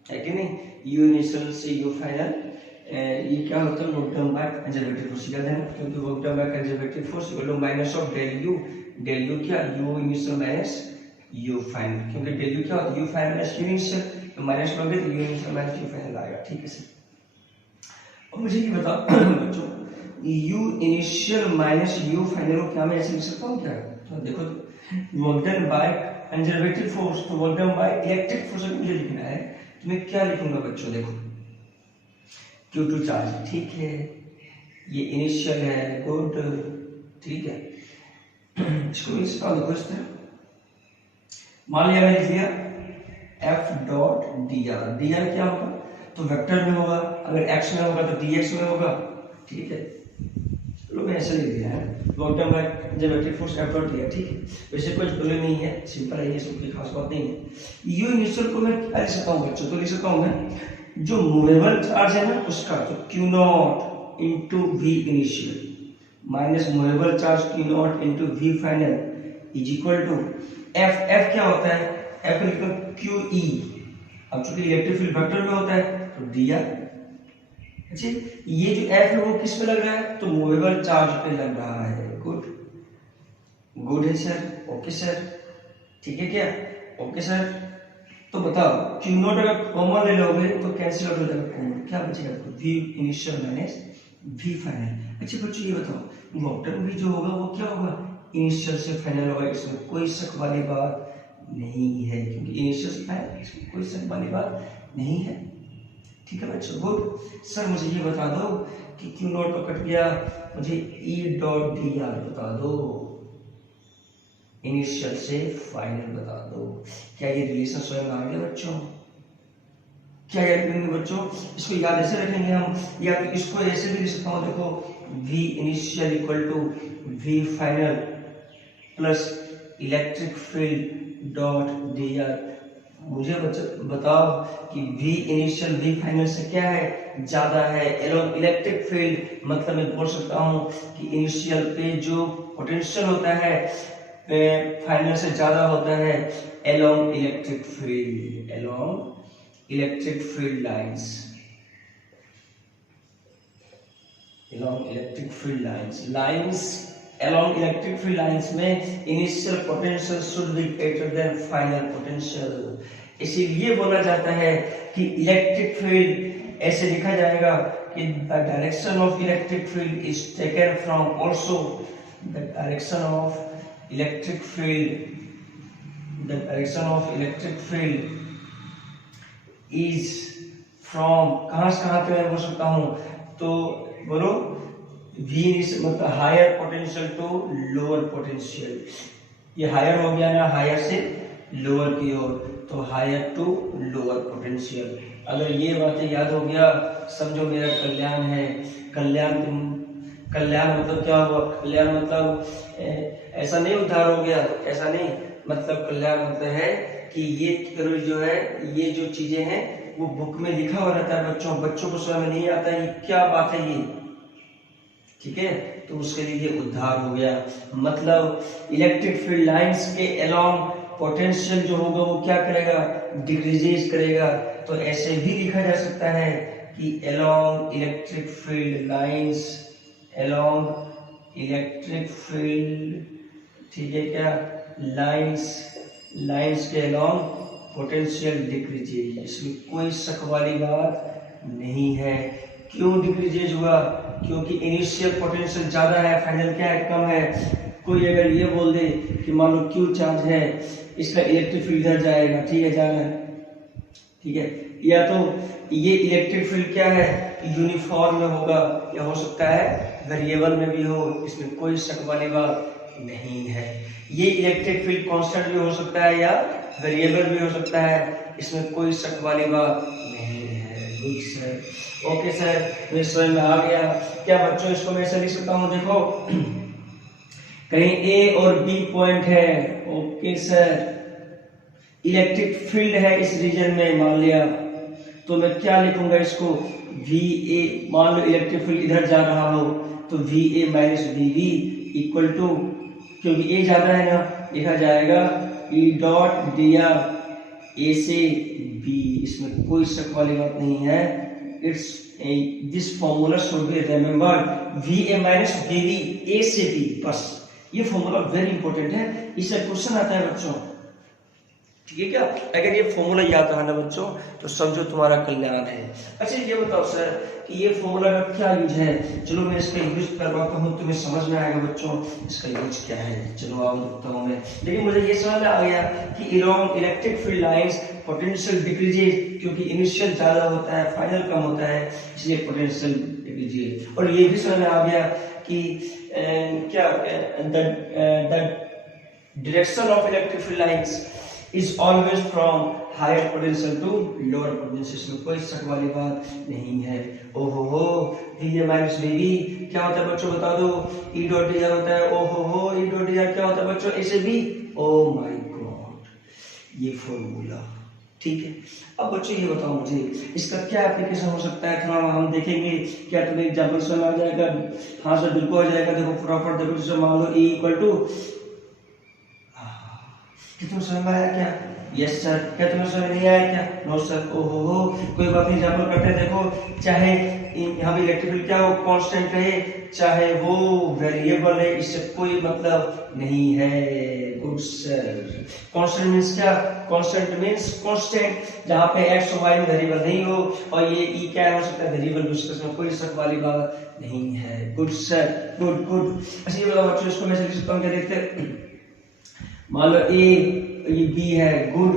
है कि नहीं। u इनिशियल से u फाइनल, ये क्या होता है? Work done by conservative force, याद है ना, क्योंकि work done by conservative force equal to minus of del u क्या, u initial minus u final, क्योंकि डेल u क्या होता है? u final minus u initial, तो माइनस लोगे तो u initial minus u final आएगा, ठीक है सर। और मुझे ये बताओ बच्चों, u initial minus u final को क्या मैं ऐसे लिख सकता हूँ क्या? तो देखो, work done by conservative force, तो work done by electric force मुझे लिखना है, तो मैं क्या लिखूंगा बच्चों? देखो, Q2 चार्ज, ठीक है, ये इनिशियल है, गुड, ठीक है। इसको इसका देखो इस तरह, मान लिया मैंने लिख लिया F डॉट dr, dr क्या होगा? तो वेक्टर में होगा, अगर x में होगा तो dx में होगा, ठीक है। चलो मैं ऐसे लिख दिया है, work done by conservative force F dot dr, ठीक है। वैसे कोई प्रॉब्लम नहीं है, सिंपल है, ये सब कोई खास बात नहीं है। u इनिशियल को मैं क्या लिख सकता हूँ बच्चों? तो लिख सकता हूँ मैं जो मूवेबल चार्ज है ना उसका, तो Q naught into v initial minus movable charge Q naught into v final is equal to F। F क्या होता है? F लिखो QE, अब चूंकि इलेक्ट्रिक फील्ड वेक्टर में होता है तो dr। अच्छा, ये जो F है वो किस पे लग रहा है? तो मूवेबल चार्ज पे लग रहा है, गुड, गुड है सर, ओके सर, ठीक है क्या? Okay sir. तो बताओ, Q नॉट अगर कॉमन ले लोगे तो कैंसिल आउट हो जाएगा, कॉमन क्या बचेगा? V initial minus V final. अच्छा बच्चों ये बताओ, वेक्टर भी जो होगा वो क्या होगा? इनिशियल से फाइनल होगा, इसमें कोई शक वाली बात नहीं है, क्योंकि इनिशियल से फाइनल इसमें कोई शक वाली बात नहीं है, ठीक है बच्चों, गुड। सर मुझे ये बता दो कि Q नॉट तो कट गया, मुझे E डॉट dr बता दो, इनिशियल से फाइनल बता दो। क्या ये रिलेशन स्वयं आ गया बच्चों? क्या याद करेंगे बच्चों? इसको याद ऐसे रखेंगे हम, या तो इसको ऐसे भी लिख सकता हूं, देखो v initial equal to v final plus electric field dot dr। मुझे बताओ कि v इनिशियल v फाइनल से क्या है? ज्यादा है, एलोंग इलेक्ट्रिक फील्ड, मतलब मैं बोल सकता हूं कि इनिशियल पे जो पोटेंशियल होता है फाइनल से ज्यादा होता है along electric field, along electric field lines, along electric field lines along electric field lines में initial potential should be greater than final potential। इसीलिए बोला जाता है कि इलेक्ट्रिक फील्ड ऐसे लिखा जाएगा कि the direction of electric field is taken from also the direction of electric field is from, कहाँ से कहाँ पे मैं बोल सकता हूँ? तो बोलो V मतलब higher potential to lower potential, ये हायर हो गया ना, हायर से लोअर की ओर, तो हायर टू लोअर पोटेंशियल। अगर ये बातें याद हो गया, समझो मेरा कल्याण है। कल्याण मतलब क्या हुआ? कल्याण मतलब ऐसा नहीं उद्धार हो गया, ऐसा नहीं, मतलब कल्याण मतलब है कि ये करो जो है, ये जो चीजें हैं वो बुक में लिखा हुआ रहता है बच्चों को समझ में नहीं आता ये क्या बात है ये, ठीक है, तो उसके लिए ये उद्धार हो गया। मतलब इलेक्ट्रिक फील्ड लाइंस के अलोंग पोटेंशियल जो होगा वो क्या करेगा? डिक्रीजेस करेगा। तो ऐसे भी लिखा जा सकता है कि along electric field lines, along electric field, ठीक है क्या, लाइंस के अलोंग पोटेंशियल डिक्रीजेज, इसमें कोई शक वाली बात नहीं है। क्यों डिक्रीजेज हुआ? क्योंकि इनिशियल पोटेंशियल ज्यादा है, फाइनल क्या है, कम है। कोई अगर ये बोल दे कि मान लो क्यू चार्ज है, इसका इलेक्ट्रिक फील्ड इधर जाएगा, ठीक है, जाना है, ठीक है, या तो ये इलेक्ट्रिक फील्ड क्या है, यूनिफॉर्म में होगा, या हो सकता है वेरिएबल में भी हो, इसमें कोई शक वाली बात नहीं है। ये इलेक्ट्रिक फील्ड कांस्टेंट भी हो सकता है या वेरिएबल भी हो सकता है, इसमें कोई शक वाली बात नहीं है। गुड सर, ओके सर, मेरे समझ में आ गया। क्या बच्चों इसको मैं ऐसे लिख सकता हूँ, देखो कहीं ए और बी पॉइंट है, ओके सर, इलेक्ट्रिक फील्ड है इस रीजन में, मान लिया, तो मैं क्या लिखूंगा इसको, वी ए, मान लो इलेक्ट्रिक फील्ड इधर जा रहा हो तो V A minus V V equal to, क्योंकि ए ज्यादा है ना, लिखा जाएगा E dot D R A से बी, इसमें कोई शक वाली बात नहीं है। It's this formula should be remembered, V A minus V V A से बी, बस ये फॉर्मूला वेरी इंपॉर्टेंट है, इससे क्वेश्चन आता है बच्चों, ठीक है क्या? अगर ये फॉर्मूला याद रहा ना बच्चों तो समझो तुम्हारा कल्याण है। अच्छा ये बताओ सर कि ये फॉर्मूला का क्या यूज है? चलो मैं इसका यूज करवाता हूँ, तुम्हें समझ में आएगा बच्चों इसका यूज क्या है। चलो आओ देखता हूँ मैं, लेकिन मुझे ये समझ में आ गया कि along electric field lines potential decreases, क्योंकि इनिशियल ज्यादा होता है, फाइनल कम होता है, इसलिए पोटेंशियल डिक्रीजेज। और ये भी समझ में आ गया कि क्या the direction of electric field lines is always from higher potential to lower potential, इसमें कोई शक वाली बात नहीं है। ओहो हो, वी माइनस वी वी क्या होता है बच्चों, बता दो, ई डॉट डी आर होता है। ओहो हो, ई डॉट डी आर क्या होता है बच्चों, ए से बी। ओ माय गॉड, ये फॉर्मूला, ठीक है। अब बच्चों ये बताओ मुझे इसका क्या एप्लीकेशन हो सकता है, थोड़ा हम देखेंगे, क्या तुम्हें एग्जाम्पल समझ आ जाएगा? हाँ सर बिल्कुल आ जाएगा। देखो प्रॉपर देखो, जैसे मान लो ई इक्वल टू, तुम्हें समझ में आया क्या? Yes sir. क्या तुम्हें समझ नहीं आया क्या? No sir. ओहो हो, कोई बात नहीं, एग्जाम्पल करते हैं। देखो चाहे यहाँ पे इलेक्ट्रिक फील्ड क्या हो, कांस्टेंट रहे, चाहे वो वेरिएबल है, इससे कोई मतलब नहीं है। Good sir. कांस्टेंट मींस क्या? कांस्टेंट मींस कांस्टेंट जहाँ पे एक्स और वाई वेरिएबल नहीं हो, और ये ई क्या हो सकता है, वेरिएबल, उसमें कोई शक वाली बात नहीं है। Good sir, good good. अच्छा ये बताओ बच्चों, इसको मैं लिख सकता हूँ, क्या देखते हैं, मान लो ए, ये बी है, गुड,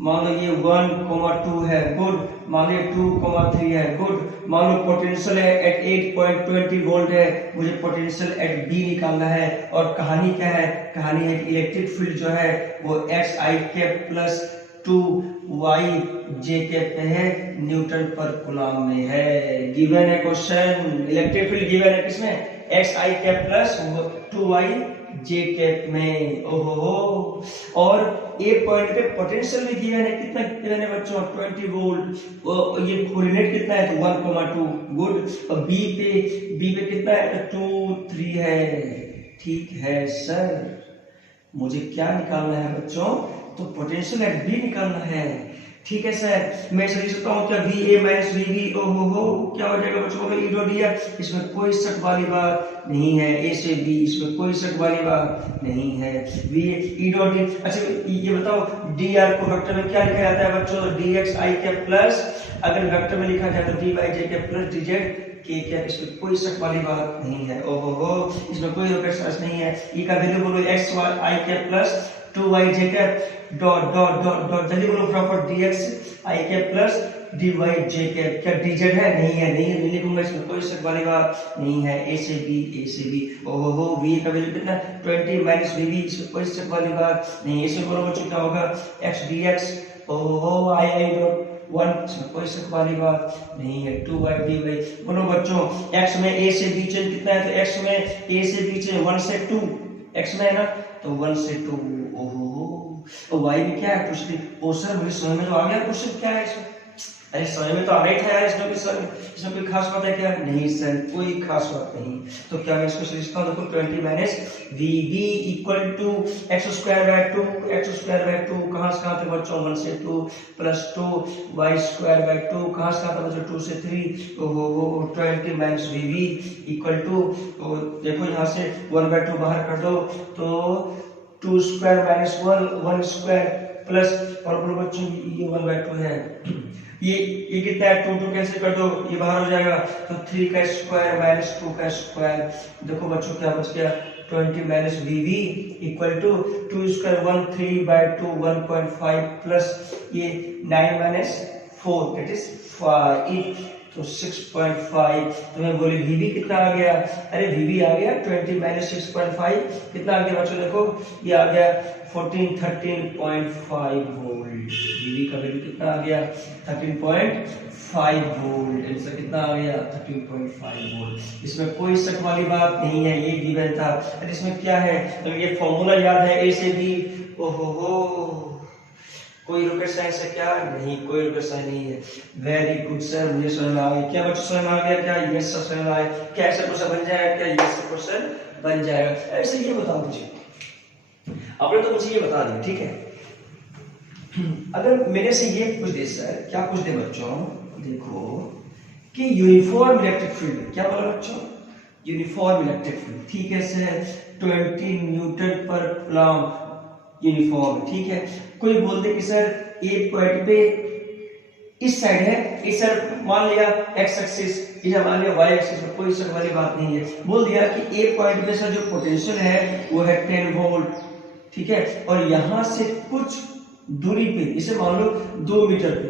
मान लो ये 1,2 है, गुड, मान लो 2,3 है, गुड, मान लो पोटेंशियल है एट 8.20 वोल्ट है, मुझे पोटेंशियल एट बी निकालना है। और कहानी क्या है? कहानी है कि इलेक्ट्रिक फील्ड जो है वो x I cap plus 2 Y J cap में है, न्यूटन पर कूलम में है। गिवन है क्वेश्चन, इलेक्ट्रिक फील्ड गिवन है किसमें, x I cap plus 2 Y J cap में। ओहो, और ए पॉइंट पे पोटेंशियल भी गिवन है, कितना गिवन है बच्चों, 20 वोल्ट। और ये कोऑर्डिनेट कितना है, तो 1,2, गुड। और बी पे कितना है, तो 2, 3 है। ठीक है सर, मुझे क्या निकालना है बच्चों, तो पोटेंशियल एट बी निकालना है। ठीक है सर, मैं इसे लिख सकता हूँ क्या, V A minus V V. ओहो हो, क्या हो जाएगा बच्चों, ई डॉट डी आर, इसमें कोई शक वाली बात नहीं है। ए से बी, इसमें कोई शक वाली बात नहीं है। वी ई डॉट डी, अच्छा ये बताओ डी आर को वेक्टर में क्या लिखा जाता है बच्चों, D x I cap plus, अगर वेक्टर में लिखा जाए तो D Y J cap plus D Z K cap, इसमें कोई शक वाली बात नहीं है। ओहो हो, इसमें कोई रोकेट नहीं है। ई का वैल्यू बोलो X I cap plus 2y j cap dot dot dot dot, जल्दी बोलो proper dx i cap plus dy j cap, क्या dz है? नहीं है, नहीं लिखूंगा, इसमें कोई शक वाली बात नहीं है। a से b, ओहो हो, v का वैल्यू कितना, 20 माइनस vv, इसमें कोई शक वाली बात नहीं है। इसमें बोलो बच्चों क्या होगा, x dx, ओहो हो, i डॉट 1, इसमें कोई शक वाली बात नहीं है। 2y dy, बोलो बच्चों x में a से b चेंज कितना है, तो x में a से b चेंज 1 से 2, x में है ना, तो 1 से 2। ओहो, तो y भी क्या है, कुछ ओ सर मुझे समझ में तो आ गया क्वेश्चन क्या है इसमें। अरे समझ में तो आ रही था यार, इसमें कोई खास बात है क्या? नहीं सर, कोई खास बात नहीं। तो क्या मैं इसको लिखता हूँ, देखो 20 minus V V equal to X square by 2, X square by 2 कहाँ से कहाँ थे बच्चों, 1 से 2 प्लस 2 वाई स्क्वायर बाय 2 कहाँ से कहाँ था बच्चों, 2 से 3। वो 20 minus V V equal to, तो देखो यहाँ से 1/2 बाहर कर दो, तो 2 स्क्वायर माइनस 1 स्क्वायर, प्लस और बोलो बच्चों ये 1/2 है। ये कितना है, 2 कैंसिल कर दो, ये बाहर हो जाएगा, तो 3 का स्क्वायर माइनस 2 का स्क्वायर। देखो बच्चों क्या बच गया, 20 minus V V equal to 2 square 13/2 1.5 plus ये 9 माइनस 4 दैट इज 5 तो 6.5। तो मैं बोली वीवी कितना आ गया, अरे वीवी आ गया 20 माइनस 6.5 कितना आ गया बच्चों, देखो ये आ गया 13.5 वोल्ट। वीवी का वैल्यू कितना आ गया 13.5 वोल्ट। आंसर कितना आ गया 13.5 वोल्ट। इसमें कोई शक वाली बात नहीं है, ये गिवन था। अरे इसमें क्या है, तो ये फॉर्मूला याद है ए से बी। ओहो हो, कोई रॉकेट साइंस है क्या, नहीं कोई रॉकेट साइंस नहीं है। वेरी गुड सर, मुझे समझ में आ गया। क्या बच्चों समझ में आ गया, क्या यस सर समझ में आ गया, क्या ऐसा क्वेश्चन बन जाएगा, क्या यस क्वेश्चन बन जाएगा। ऐसे ये बताओ मुझे, आपने तो मुझे ये बता दिया ठीक है। अगर मेरे से ये पूछ दे सर, क्या पूछ दे बच्चों, देखो कि यूनिफॉर्म इलेक्ट्रिक फील्ड, क्या बोला बच्चों, यूनिफॉर्म इलेक्ट्रिक फील्ड, ठीक है सर, 20 न्यूटन पर कूलम्ब यूनिफॉर्म, ठीक है। कोई बोल दे कि सर एक पॉइंट पे इस साइड है, इस साइड मान लिया एक्स एक्सिस, इधर मान लिया वाई एक्सिस, कोई शक वाली बात नहीं है। बोल दिया कि एक पॉइंट पे सर जो पोटेंशियल है वो है 10 वोल्ट, ठीक है, और यहां से कुछ दूरी पे, इसे मान लो 2 मीटर पे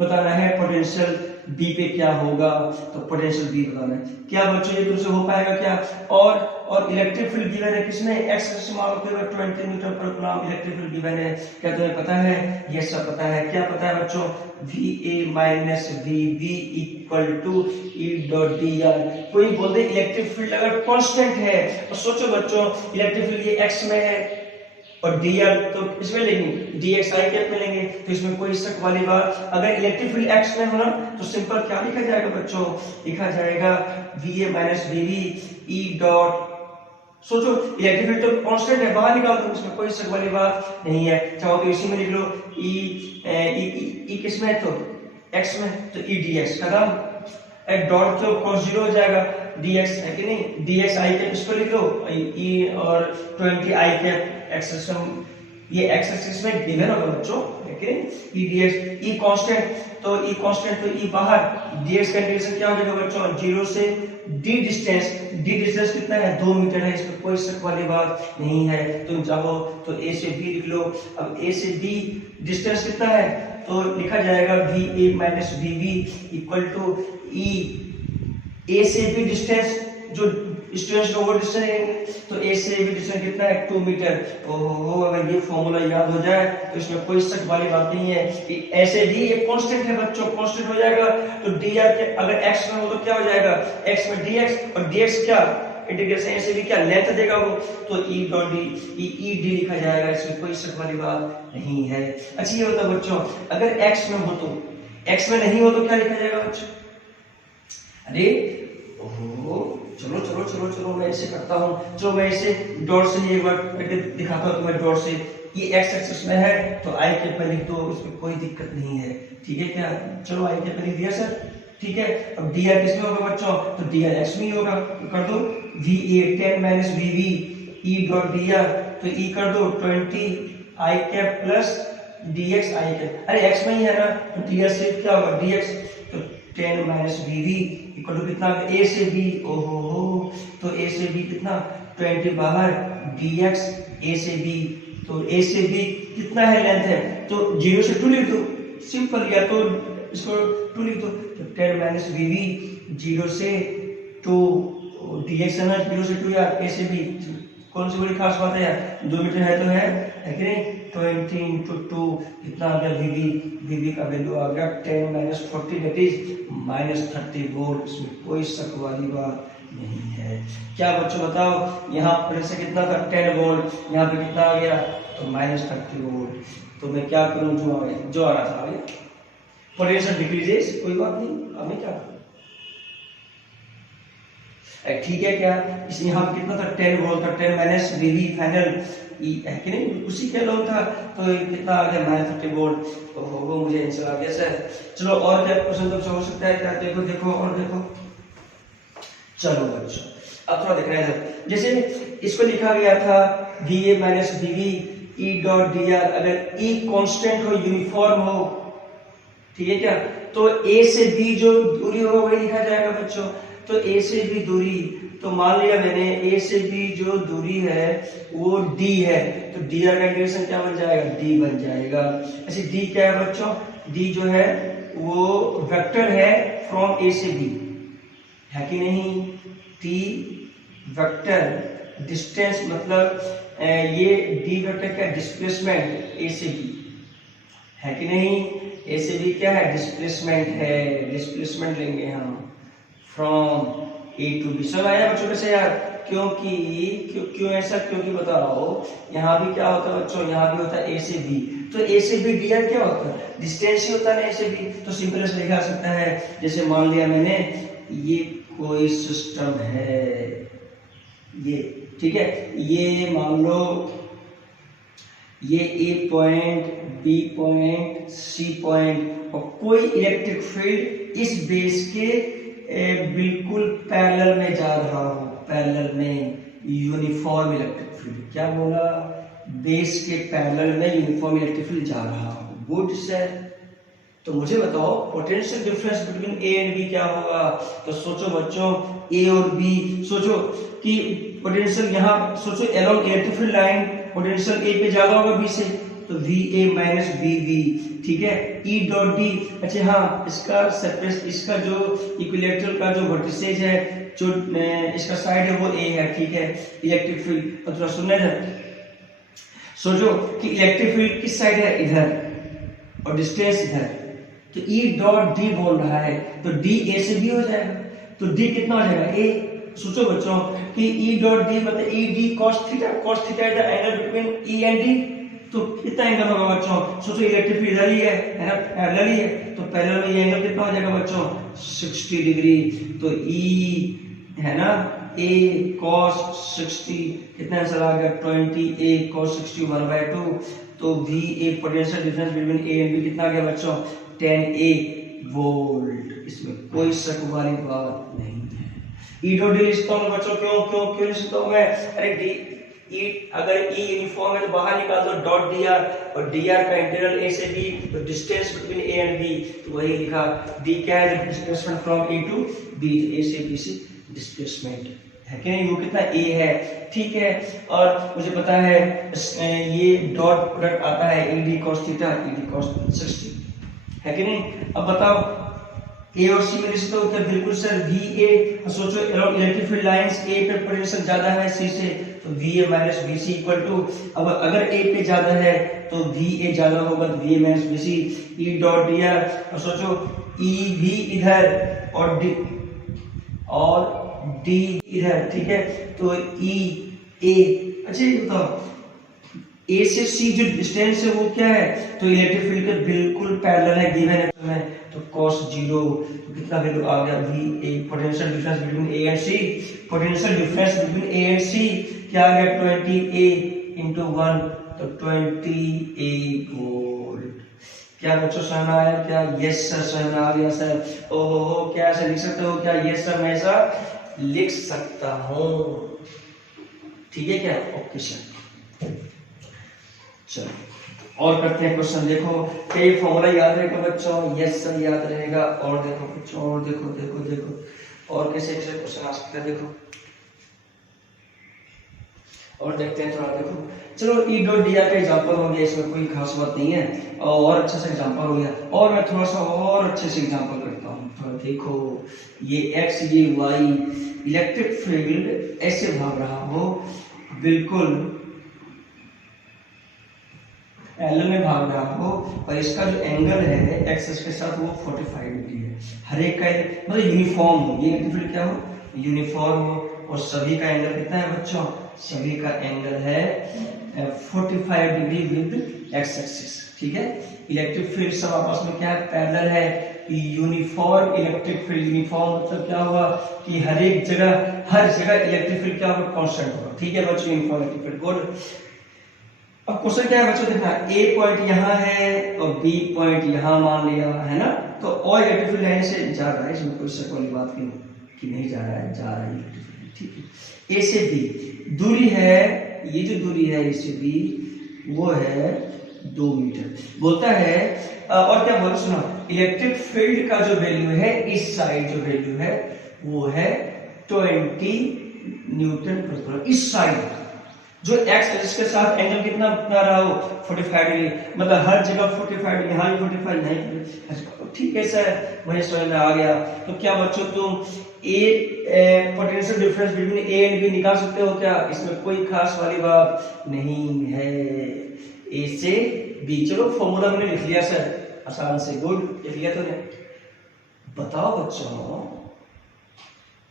बताना है पोटेंशियल बी पे क्या होगा, तो पोटेंशियल बी बताना है। क्या बच्चों ये तुमसे हो पाएगा क्या, और इलेक्ट्रिक फील्ड गिवन है किसमें, एक्स एक्सिस मान लो 20 न्यूटन पर कूलम्ब इलेक्ट्रिक फील्ड गिवन है। क्या तुम्हें पता है, ये सब पता है। क्या पता है बच्चों, VA minus VB equal to E dot dr। कोई बोल दे इलेक्ट्रिक फील्ड अगर कांस्टेंट है, तो सोचो बच्चों इलेक्ट्रिक फील्ड ये x में है और dr तो इसमें लेंगे, dx i कैप में लेंगे, तो इसमें कोई शक वाली बात। अगर इलेक्ट्रिक फील्ड x में होना तो सिंपल क्या लिखा जाएगा बच्चों, लिखा जाएगा VA minus VB E dot, सोचो इलेक्ट्रिक फील्ड तो कांस्टेंट है, बाहर निकाल दो, इसमें कोई शक वाली बात नहीं है। चाहो तो इसी में लिख लो E किस में है, तो x में, तो E dx का नाम डॉट तो cos 0 हो जाएगा, dx है कि नहीं, dx i कैप इसको लिख लो, E और 20 i कैप एक्सिस में, ये x एक्सिस में गिवन होगा बच्चों, लेकिन E dx, E कांस्टेंट तो E कांस्टेंट तो E बाहर, dx का इंटीग्रेशन क्या हो जाएगा बच्चों, 0 से d डिस्टेंस, d डिस्टेंस कितना है 2 मीटर है, इसमें कोई शक वाली बात नहीं है। तुम चाहो तो a से b लिख लो। अब a से b डिस्टेंस कितना है, तो लिखा जाएगा VA minus VB equal to E, a से b डिस्टेंस जो स्टूडेंट्स को वो डिस्टेंस है, तो a से b डिस्टेंस कितना है 2 मीटर। ओहो, अगर ये फॉर्मूला याद हो जाए तो इसमें कोई शक वाली बात नहीं है कि ऐसे भी ये कांस्टेंट है बच्चों, कांस्टेंट हो जाएगा, तो dr के अगर x में हो तो क्या हो जाएगा, x में dx, और dx क्या इंटीग्रेशन ऐसे भी क्या लेंथ देगा वो, तो E dot d, E d लिखा जाएगा, इसमें कोई शक वाली बात नहीं है। अच्छा ये होता बच्चों, अगर x में हो तो, x में नहीं हो तो क्या लिखा जाएगा बच्चों, अरे ओहो, चलो चलो चलो चलो मैं ऐसे करता हूँ, चलो मैं ऐसे डॉट से ही एक बार दिखाता हूँ तुम्हें डॉट से। ये x एक्सिस में है तो i के पे लिख दो, इसमें कोई दिक्कत नहीं है, ठीक है क्या, चलो i के पे लिख दिया सर, ठीक है। अब dr किसमें होगा बच्चों, तो dr x में ही होगा, तो कर दो VA 10 minus VB E dot dr, तो E कर दो 20 i cap plus dx i cap, अरे x में ही है ना, तो dr से क्या होगा dx, तो 10 माइनस VB इक्वल टू कितना, a से b, ओहो, तो a से b कितना 20 बाहर dx a से b, तो a से b कितना है लेंथ है, तो 0 से 2 लिख दो, सिंपल, या तो इसको 2 लिख दो, तो 10 माइनस VB 0 से 2 dx है ना, 0 से 2 यार, a से b कौन सी बड़ी खास बात है यार, 2 मीटर है तो है कि नहीं, 20 into 2 कितना आ गया VB का वैल्यू आ गया 10 minus 40 that is minus 30 volt, इसमें कोई शक वाली बात नहीं है। क्या बच्चों बताओ, यहाँ पर से कितना था 10 वोल्ट, यहाँ पे कितना आ गया, तो माइनस 30 वोल्ट, तो मैं क्या करूँ, जो आ रहा था अभी पोटेंशियल डिक्रीजेस, कोई बात नहीं, अब मैं क्या करूँ, ठीक है क्या, इस यहाँ पे कितना था 10 वोल्ट था, 10 माइनस VB फाइनल E है कि नहीं, उसी के लोग था, तो कितना आ गया माइनस 30 वोल्ट, तो वो मुझे आंसर आ गया सर। चलो और क्या क्वेश्चन तो हो सकता है क्या, देखो देखो और देखो, चलो बच्चों अब थोड़ा देखना है, जैसे इसको लिखा गया था VA माइनस VB ई डॉट डी आर, अगर ई कांस्टेंट हो, यूनिफॉर्म हो, ठीक है क्या, तो ए से बी जो दूरी होगा वही लिखा जाएगा बच्चों। तो ए से बी दूरी, तो मान लिया मैंने ए से बी जो दूरी है वो डी है, तो डी आर का इंटीग्रेशन क्या बन जाएगा, डी बन जाएगा। ऐसे डी क्या है बच्चों, डी जो है वो वेक्टर है फ्रॉम ए से बी, है कि नहीं। टी वेक्टर डिस्टेंस मतलब ये डी वेक्टर क्या, डिस्प्लेसमेंट ए से बी, है कि नहीं। ए से बी क्या है, डिस्प्लेसमेंट है, डिस्प्लेसमेंट लेंगे हम फ्रॉम ए टू बी। समझ आया बच्चों कैसे यार, क्योंकि क्यों ऐसा, क्योंकि बताओ यहाँ भी क्या होता है बच्चों, यहाँ भी होता है ए से बी, तो ए से बी डी आर क्या होता है, डिस्टेंस ही होता है ए से बी। तो सिंपल से लिखा सकता है, जैसे मान लिया मैंने ये कोई सिस्टम है, ये ठीक है, ये मान लो ये A point, B point, C point, और कोई इलेक्ट्रिक फील्ड इस बेस के बिल्कुल पैरेलल में जा रहा हो, पैरेलल में यूनिफॉर्म इलेक्ट्रिक फील्ड, क्या बोला, बेस के पैरेलल में यूनिफॉर्म इलेक्ट्रिक फील्ड जा रहा हो। गुड सर, तो मुझे बताओ potential difference between A and B क्या होगा। तो सोचो बच्चों, ए और बी, सोचो कि पोटेंशियल यहाँ सोचो along electric field line potential A पे ज्यादा होगा बी से, तो V A minus V B, ठीक है। ई डॉट डी, अच्छा हाँ, इसका सरफेस, इसका जो इक्विलेटरल का जो वर्टिसेज है, जो इसका साइड है वो ए है, ठीक है। इलेक्ट्रिक फील्ड, और थोड़ा सुनना है, सोचो कि इलेक्ट्रिक फील्ड किस साइड है, इधर, और डिस्टेंस इधर, तो ई डॉट डी बोल रहा है, तो डी ए से बी हो जाएगा, तो डी कितना हो जाएगा, ए। सोचो बच्चों कि ई डॉट डी मतलब E D cos theta is the angle between E and D, तो कितना एंगल होगा बच्चों, सोचो इलेक्ट्रिक फील्ड इधर ही है ना, पैरेलल ही है, तो पैरेलल में ये एंगल कितना हो जाएगा बच्चों, 60 डिग्री। तो ई है ना, ए cos 60, कितना आंसर आ गया, 20 a cos 60 1/2। तो V A potential difference between A and B कितना आ गया बच्चों, 10 a वोल्ट, इसमें कोई शक वाली बात नहीं है। ई डॉट डी लिखता हूँ बच्चों, क्यों लिखता हूँ मैं, अरे डी ई, अगर ई यूनिफॉर्म है तो बाहर निकाल दो डॉट डी आर, और डी आर का इंटीग्रल ए से बी, तो distance between A and B, तो वही लिखा, डी क्या है, displacement from A to B, A से बी से डिस्प्लेसमेंट है कि नहीं, वो कितना ए है, ठीक है। और मुझे पता है ये डॉट प्रोडक्ट आता है E D cos theta, E D cos 60, है कि नहीं। अब बताओ ए और सी में रिश्ता होता है, बिल्कुल सर, वी ए, सोचो इलेक्ट्रिक फील्ड लाइंस ए पे पोटेंशियल ज्यादा है सी से, तो V A minus V C equal to, अब अगर ए पे ज्यादा है तो वी ए ज्यादा होगा, तो V A minus V C, E dot D R, और सोचो ई भी इधर और डी इधर, ठीक है, तो ई ए, अच्छा ये बताओ ए से सी जो डिस्टेंस है वो क्या है, तो इलेक्ट्रिक फील्ड के बिल्कुल पैरेलल है, गिवन है तुम्हें, तो cos 0, तो कितना वैल्यू आ गया, V A potential difference between A and C, potential difference between A and C क्या आ गया, 20 a into 1, तो 20 a वोल्ट। क्या बच्चों समझ आया क्या, यस सर समझ आ गया सर, ओहो क्या ऐसा लिख सकते हो क्या, यस सर मैं ऐसा लिख सकता हूँ, ठीक है क्या, ओके सर। चलो और करते हैं क्वेश्चन, देखो ये फॉर्मूला याद रहेगा बच्चों, यस सर याद रहेगा। और देखो बच्चों, और देखो और कैसे कैसे क्वेश्चन आ सकते हैं, देखो और देखते हैं थोड़ा, देखो चलो ई डॉट डी आर का एग्जांपल हो गया, इसमें कोई खास बात नहीं है, और अच्छा सा एग्जांपल हो गया, और मैं थोड़ा सा और अच्छे से एग्जांपल करता हूँ। थोड़ा देखो ये एक्स ये वाई, इलेक्ट्रिक फील्ड ऐसे भाग रहा हो, बिल्कुल एल में भाग रहा हो, और इसका जो एंगल है एक्स के साथ वो 45 डिग्री है, हर एक का मतलब यूनिफॉर्म हो, ये इलेक्ट्रिक फील्ड क्या हो, यूनिफॉर्म हो, और सभी का एंगल कितना है बच्चों, सभी का एंगल है 45 डिग्री विद एक्स एक्सिस, ठीक है। इलेक्ट्रिक फील्ड सब आपस में क्या है, पैरेलल है, यूनिफॉर्म इलेक्ट्रिक फील्ड, यूनिफॉर्म मतलब क्या होगा कि हर जगह इलेक्ट्रिक फील्ड क्या होगा, कांस्टेंट होगा, ठीक है बच्चों, यूनिफॉर्म इलेक्ट्रिक फील्ड, गुड। अब क्वेश्चन क्या है बच्चों, देखना ए पॉइंट यहाँ है और बी पॉइंट यहाँ मान लिया है ना, तो और इलेक्ट्रिक फील्ड लाइन से जा रहा है, इसमें कोई शक वाली बात कि नहीं जा रहा है, जा रहा है इलेक्ट्रिक फील्ड, ठीक है। ए से बी दूरी है, ये जो दूरी है ए से बी वो है 2 मीटर। बोलता है और क्या बोल सुनो, इलेक्ट्रिक फील्ड का जो वैल्यू है इस साइड जो वैल्यू है वो है 20 न्यूटन पर कूलम। इस साइड जो एक्स एक्सिस के साथ एंगल कितना बना रहा हो 45 डिग्री, मतलब हर जगह 45 डिग्री, यहाँ भी 45 नहीं, ठीक है सर मुझे समझ में आ गया। तो क्या बच्चों तुम A potential difference between A and B निकाल सकते हो क्या? इसमें कोई खास वाली बात नहीं है, ए से बी। चलो फॉर्मूला मैंने लिख लिया सर, आसान से, गुड, लिख लिया तो नहीं। बताओ बच्चों,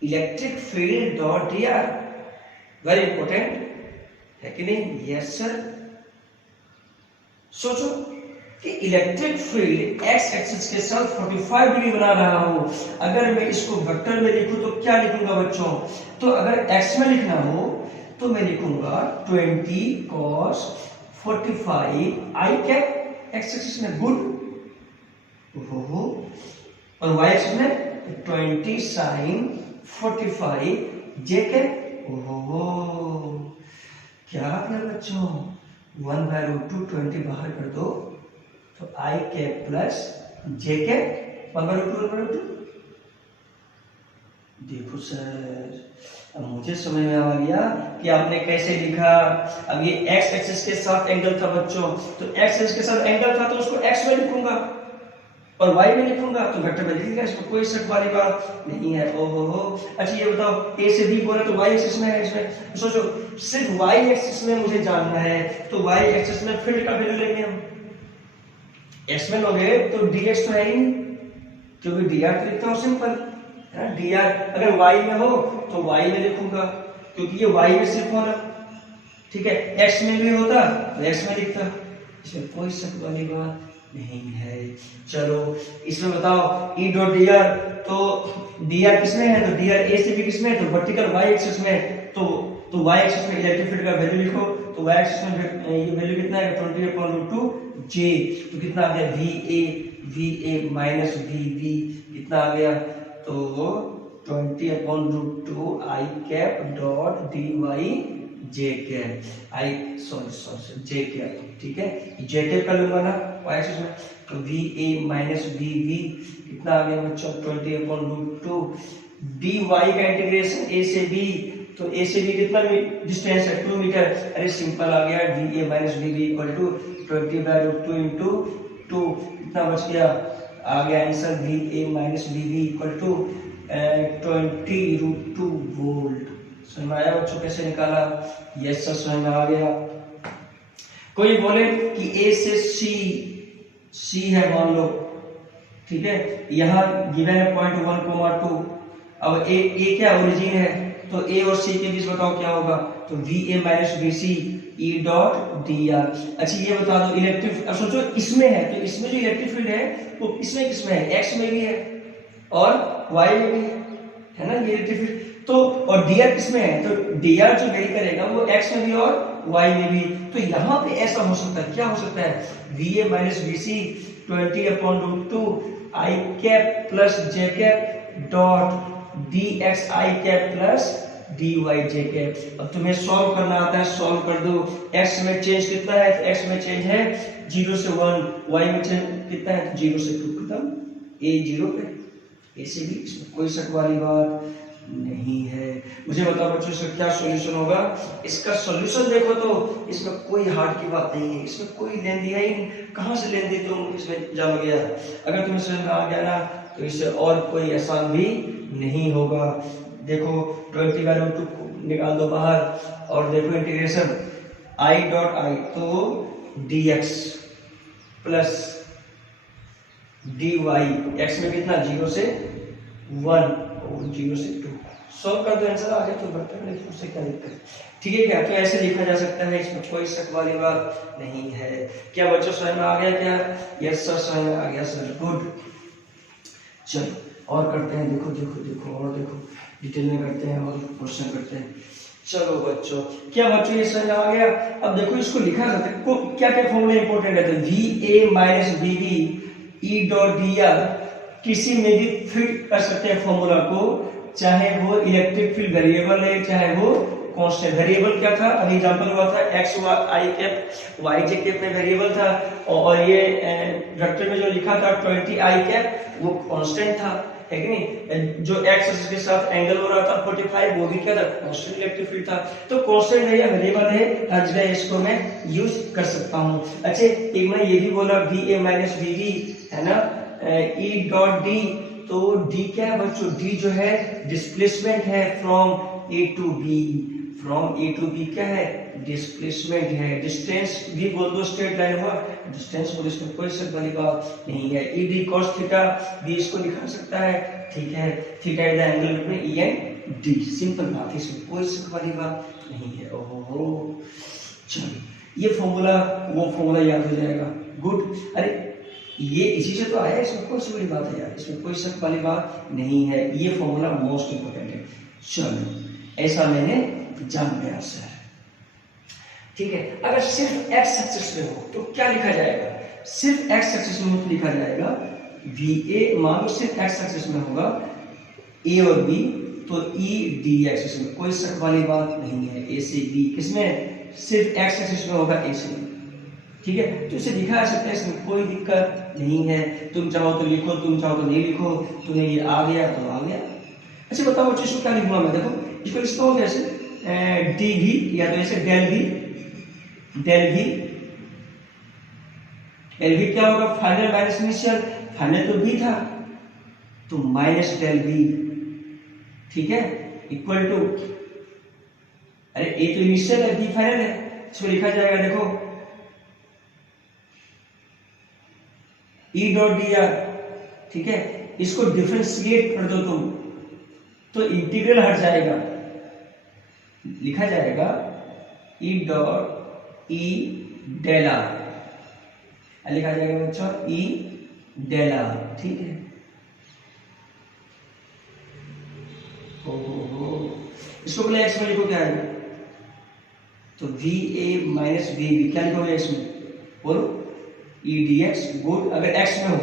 electric field dot D R very important है कि नहीं? Yes sir. सोचो कि इलेक्ट्रिक फील्ड एक्स एक्सिस के साथ 45 डिग्री बना रहा हूं, अगर मैं इसको वेक्टर में लिखूं तो क्या लिखूंगा बच्चों? तो अगर एक्स में लिखना हो तो मैं लिखूंगा 20 cos 45 आई कैप एक्स एक्सिस में, गुड, हो, और वाई एक्सिस में 20 sin 45 जे कैप, ओहो, क्या किया बच्चों, 1/√2 20 बाहर कर दो तो आई कैप प्लस जे कैप 1/√2। देखो सर, अब मुझे समझ में आ गया कि आपने कैसे लिखा। अब ये एक्स एक्सिस के साथ एंगल था बच्चों, तो एक्स एक्सिस के साथ एंगल था तो उसको एक्स में लिखूंगा और y में लिखूंगा तो वेक्टर में लिखूंगा, इसमें कोई शक वाली बात नहीं है। ओहो हो, अच्छा ये बताओ a से b बोला तो y एक्सिस में है, इसमें सोचो सिर्फ y एक्सिस में मुझे जानना है, तो y एक्सिस में फील्ड का वैल्यू लेंगे हम। x में लोगे तो dx तो है ही नहीं, क्योंकि dr तो लिखता हूं सिंपल है ना, dr अगर y में हो तो y में लिखूंगा क्योंकि ये y में सिर्फ होना, ठीक है। x में भी होता तो x में लिखता, इसमें कोई शक वाली बात नहीं है। चलो इसमें बताओ E डॉट डी आर, तो डी आर किसमें है, तो डी आर ए से भी किसमें है, तो वर्टिकल y एक्सिस में, तो y एक्सिस में इलेक्ट्रिक फील्ड का वैल्यू लिखो, तो y एक्सिस में ये वैल्यू कितना है 20/√2 j, तो कितना आ गया va माइनस vb, कितना आ गया, तो 20/√2 i cap dot dy J cap, I sorry J cap, ठीक है, जे कैप कर लूंगा ना y एक्सिस में, तो va माइनस vb कितना आ गया बच्चों 20/√2 dy का इंटीग्रेशन a से b, तो a से b कितना डिस्टेंस है 2 मीटर, अरे सिंपल आ गया va minus vb equal to 20/√2 into 2, कितना बच गया, आ गया answer va minus vb equal to 20√2 volt. समझ में आया बच्चों कैसे निकाला? यस सर समझ में आ गया। कोई बोले कि ए से सी है मान लो, ठीक है, यहाँ गिवन है 0.1, 2, अब ए क्या ओरिजिन है, तो ए और सी के बीच बताओ क्या होगा, तो va माइनस bc ई डॉट डी आर। अच्छा ये बता दो इलेक्ट्रिक, अब सोचो इसमें है तो इसमें जो इलेक्ट्रिक फील्ड है वो इसमें किसमें है, एक्स में भी है और वाई में भी है ना ये इलेक्ट्रिक फील्ड, तो और dr किसमें है, तो dr जो वेरी करेगा वो x में भी और y में भी, तो यहाँ पे ऐसा हो सकता है, क्या हो सकता है, va minus bc 20/√2 i cap plus j cap dot dx i cap plus dy j cap. अब तुम्हें सॉल्व करना आता है, सॉल्व कर दो। x में चेंज कितना है, तो x में चेंज है 0 से 1, y में चेंज कितना है 0 से 2, खत्म, a 0 पे, a से b, इसमें कोई शक वाली बात नहीं है। मुझे बताओ बच्चों इसका क्या सॉल्यूशन होगा? इसका सॉल्यूशन देखो तो इसमें कोई हार्ड की बात नहीं है, इसमें कोई लेन दिया ही नहीं, कहां से लेन दी तुम इसमें जाओगे यार। अगर तुम्हें समझ में आ गया ना तो इससे और कोई आसान भी नहीं होगा। देखो 20/√2 निकाल दो बाहर और देखो इंटीग्रेशन i डॉट i, तो dx प्लस dy, x में कितना 0 से 1 और 0 से 2, सॉल्व कर दो आंसर आ गया, तो बर्तन में उससे क्या दिक्कत, ठीक है क्या, तो ऐसे लिखा जा सकता है, इसमें कोई शक वाली बात नहीं है। क्या बच्चों समझ में आ गया क्या? यस सर समझ में आ गया सर, गुड। चलो और करते हैं, देखो देखो देखो और देखो डिटेल में करते हैं और क्वेश्चन करते हैं। चलो बच्चों, क्या बच्चों ये समझ आ गया? अब देखो इसको लिखा जाता है, क्या क्या फॉर्मूला इंपॉर्टेंट रहते हैं, va माइनस vb ई डॉट डी आर, किसी में भी फिट कर सकते हैं फॉर्मूला को, चाहे वो इलेक्ट्रिक फील्ड वेरिएबल है चाहे वो कांस्टेंट वेरिएबल क्या था, अभी एग्जांपल हुआ था x I cap Y J cap में वेरिएबल था, और ये वेक्टर में जो लिखा था 20 आई कैप वो कांस्टेंट था, है कि नहीं। जो एक्स एक्सिस के साथ एंगल हो रहा था 45 वो भी क्या था, कांस्टेंट इलेक्ट्रिक फील्ड था। तो कांस्टेंट है या वेरिएबल है, हर जगह इसको मैं यूज कर सकता हूँ। अच्छा एक मैंने ये भी बोला V A minus V V है ना, ई डॉट डी, तो डी क्या है बच्चों, डी जो है डिस्प्लेसमेंट है from A to B, from A to B क्या है, डिस्प्लेसमेंट है। डिस्टेंस भी बोल दो, स्ट्रेट लाइन हुआ, डिस्टेंस बोल, इसमें कोई शक वाली बात नहीं है। ई डी कॉस थीटा भी इसको दिखा सकता है, ठीक है। Theta is the angle between E and D, simple बात है, इसमें कोई शक वाली बात नहीं है। ओहो चलो ये फॉर्मूला वो फॉर्मूला याद हो जाएगा, गुड। अरे ये इसी से तो आया, इसमें कोई सी बड़ी बात है यार, इसमें कोई शक वाली बात नहीं है, ये फॉर्मूला मोस्ट इंपोर्टेंट है। चलो ऐसा मैंने जान गया सर, ठीक है। अगर सिर्फ एक्स एक्सिस में हो तो क्या लिखा जाएगा, सिर्फ एक्स एक्सिस में तो लिखा जाएगा वी ए, मान लो सिर्फ एक्स एक्सिस में होगा ए और बी, तो ई डी एक्सिस में, कोई शक वाली बात नहीं है। ए से बी किसमें, सिर्फ एक्स एक्सिस में होगा ए से, ठीक है। तो इसे दिखा सकते हैं, इसमें कोई दिक्कत नहीं है। तुम चाहो तो लिखो, तुम चाहो तो नहीं लिखो, तुम्हें ये आ गया तो आ गया। अच्छा बताओ बच्चों इसको क्या लिखूंगा मैं, देखो इसको लिखता हूँ कैसे, डी भी, या तो ऐसे डेल भी, डेल भी, डेल भी क्या होगा, फाइनल माइनस इनिशियल, फाइनल तो बी था तो माइनस डेल बी, ठीक है, इक्वल टू, अरे ए तो इनिशियल है, बी फाइनल है, इसको लिखा जाएगा देखो ई डॉट डी आर, ठीक है। इसको डिफरेंशिएट कर दो तुम तो इंटीग्रल हट जाएगा, लिखा जाएगा E dot E del R, लिखा जाएगा बच्चों ई डेल आर, ठीक है। इसको पहले एक्स में लिखो, क्या है तो V A minus V B, क्या लिखोगे इसमें बोलो, ई डी एक्स, गुड। अगर एक्स में हो,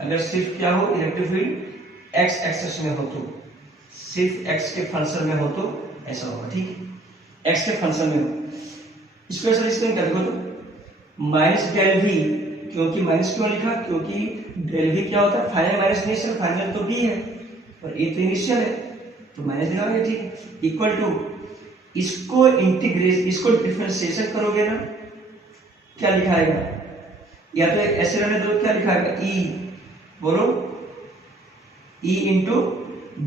अगर सिर्फ क्या हो इलेक्ट्रिक फील्ड एक्स एक्सिस में हो तो, सिर्फ एक्स के फंक्शन में हो तो ऐसा होगा, ठीक है, एक्स के फंक्शन में हो। इसको ऐसा लिखते हैं, क्या देखो तो माइनस डेल वी, क्योंकि माइनस क्यों लिखा, क्योंकि डेल वी क्या होता है, फाइनल माइनस इनिशियल, फाइनल तो बी है और ए तो इनिशियल है तो माइनस लगाओगे, ठीक है, इक्वल टू, इसको इंटीग्रेट, इसको डिफरेंशिएशन करोगे ना, क्या लिखाएगा, या तो ऐसे रहने दो, क्या लिखाएगा ई, बोलो ई इंटू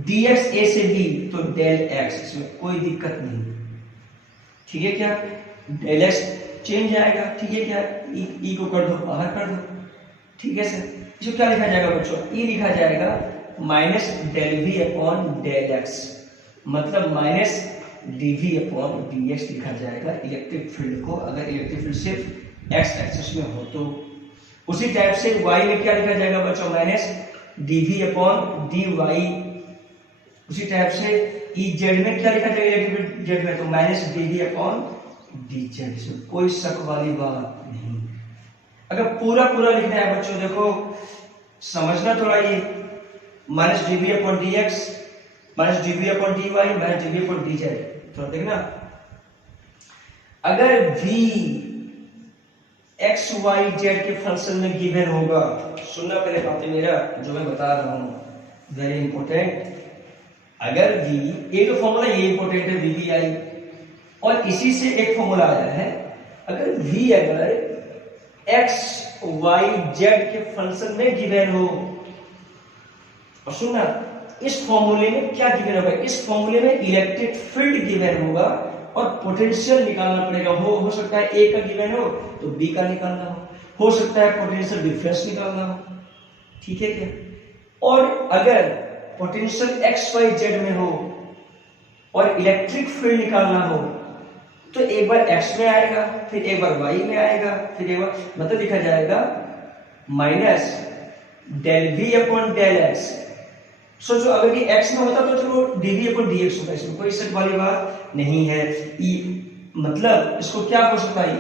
डी एक्स ए से बी, तो डेल एक्स, इसमें कोई दिक्कत नहीं, ठीक है। क्या डेल एक्स चेंज आएगा, ठीक है, क्या ई को कर दो बाहर कर दो, ठीक है सर। इसको क्या लिखा जाएगा बच्चों, ई लिखा जाएगा minus del V upon del x, मतलब minus D V upon D x लिखा जाएगा इलेक्ट्रिक फील्ड को, अगर इलेक्ट्रिक फील्ड सिर्फ एक्स एक्सिस में हो तो। उसी टाइप से y में क्या लिखा जाएगा बच्चों, minus D V upon D Y. उसी टाइप से ई जेड में क्या लिखा जाएगा इलेक्ट्रिक जेड में, तो minus D V upon D Z, इसमें कोई शक वाली बात नहीं। अगर पूरा पूरा लिखना है बच्चों, देखो समझना थोड़ा, ये minus D V upon D X, minus D V upon D Y, minus D V upon D Z, थोड़ा देखना। अगर v एक्स वाई जेड के फंक्शन में गिवन होगा, सुनना पहले बातें मेरा जो मैं बता रहा हूं, वेरी इंपॉर्टेंट। अगर v, एक फॉर्मूला ये इंपॉर्टेंट है वी वी आई, और इसी से एक फॉर्मूला आया है, अगर v अगर एक्स वाई जेड के फंक्शन में गिवन हो, और सुनना इस फॉर्मूले में क्या गिवन होगा, इस फॉर्मूले में इलेक्ट्रिक फील्ड गिवन होगा और पोटेंशियल निकालना पड़ेगा। हो सकता है ए का गिवन हो तो बी का निकालना हो सकता है पोटेंशियल डिफरेंस निकालना हो, ठीक है क्या। और अगर पोटेंशियल एक्स वाई जेड में हो और इलेक्ट्रिक फील्ड निकालना हो तो एक बार एक्स में आएगा, फिर एक बार वाई में आएगा, फिर एक बार, मतलब लिखा जाएगा minus del V upon del X. सोचो अगर ये x में होता तो चलो dv अपॉन dx होता, इसमें कोई शक वाली बात नहीं है। मतलब इसको क्या हो सकता है,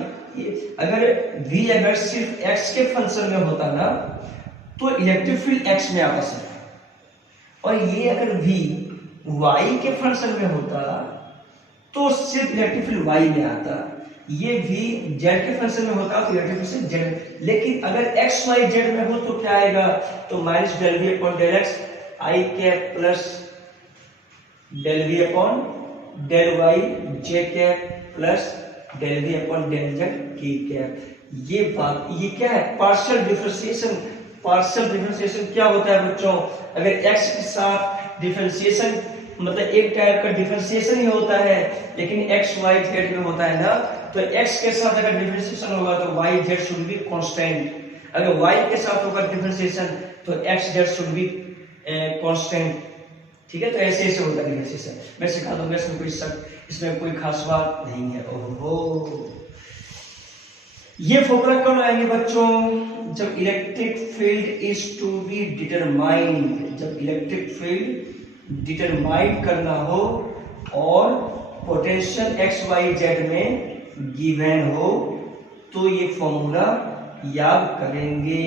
अगर v अगर सिर्फ x के फंक्शन में होता ना तो इलेक्ट्रिक फील्ड x में आता सिर्फ, और ये अगर v y के फंक्शन में होता तो सिर्फ इलेक्ट्रिक फील्ड वाई में आता, ये भी जेड के फंक्शन में होता तो इलेक्ट्रिक फील्ड जेड, लेकिन अगर एक्स वाई जेड में हो तो क्या आएगा, तो minus del V upon del X I cap plus del V upon del Y J cap plus del V upon del Z K cap. ये बात, ये क्या है, पार्शियल डिफरेंशिएशन। पार्शियल डिफरेंशिएशन क्या होता है बच्चों, अगर x के साथ डिफरेंशिएशन मतलब एक टाइप का डिफरेंशिएशन ही होता है, लेकिन x y z में होता है ना, तो x के साथ अगर डिफरेंशिएशन होगा तो y z should be constant, अगर y के साथ होगा डिफरेंशिएशन तो x z should be constant. ठीक है, तो ऐसे ऐसे होता है डिफरेंशिएशन। मैं सिखा दूंगा, इसमें कोई शक, इसमें कोई खास बात नहीं है। ओहो, ये फॉर्मूला कब लगाएंगे बच्चों, जब electric field is to be determined, जब इलेक्ट्रिक फील्ड डिटरमाइन करना हो और पोटेंशियल एक्स वाई जेड में गिवन हो, तो ये फॉर्मूला याद करेंगे।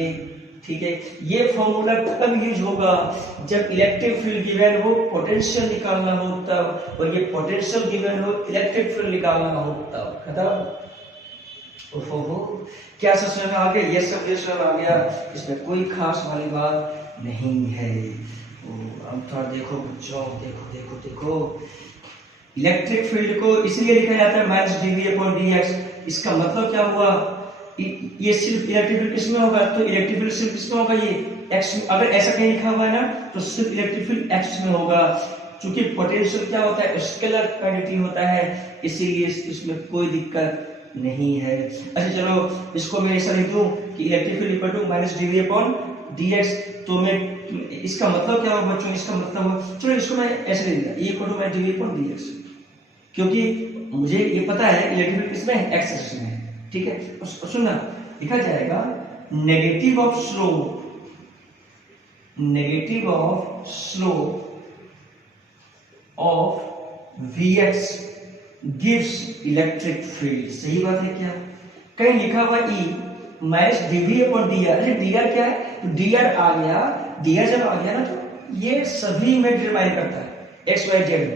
ठीक है, ये फॉर्मूला कब यूज होगा, जब इलेक्ट्रिक फील्ड गिवन हो, पोटेंशियल निकालना हो तब, और ये पोटेंशियल गिवन हो, इलेक्ट्रिक फील्ड निकालना हो तब। खत्म। ओहो, क्या समझ में आ गया, ये सब ये सब आ गया, इसमें कोई खास वाली बात नहीं है। अब थोड़ा देखो बच्चों, देखो देखो देखो, इलेक्ट्रिक फील्ड को इसलिए लिखा जाता है माइनस डीवी अपॉन डीएक्स। इसका मतलब क्या हुआ, ये सिर्फ इलेक्ट्रिक फील्ड किसमें होगा, तो इलेक्ट्रिक फील्ड सिर्फ किसमें होगा, ये एक्स में। अगर ऐसा कहीं लिखा हुआ है ना, तो सिर्फ इलेक्ट्रिक फील्ड एक्स में होगा, क्योंकि पोटेंशियल क्या होता है, स्केलर क्वांटिटी होता है, इसीलिए इसमें कोई दिक्कत नहीं है। अच्छा चलो, इसको मैं ऐसा लिख दूं कि electric field equal to minus D V upon D X, तो मैं इसका मतलब क्या होगा बच्चों, इसका मतलब, चलो इसको मैं ऐसे लिख दिया, equal to minus D V upon D X, क्योंकि मुझे ये पता है इलेक्ट्रिक फील्ड किसमें है, एक्स एक्सिस में है। ठीक है, तो सुनना, लिखा जाएगा negative of slope, negative of slope of Vx gives electric field. सही बात है क्या, कहीं लिखा हुआ E minus D V upon D R, अरे डीआर क्या है, तो डीआर आ गया, डीआर जब आ गया ना, तो ये सभी में डिटरमाइन करता है एक्स वाई जेड,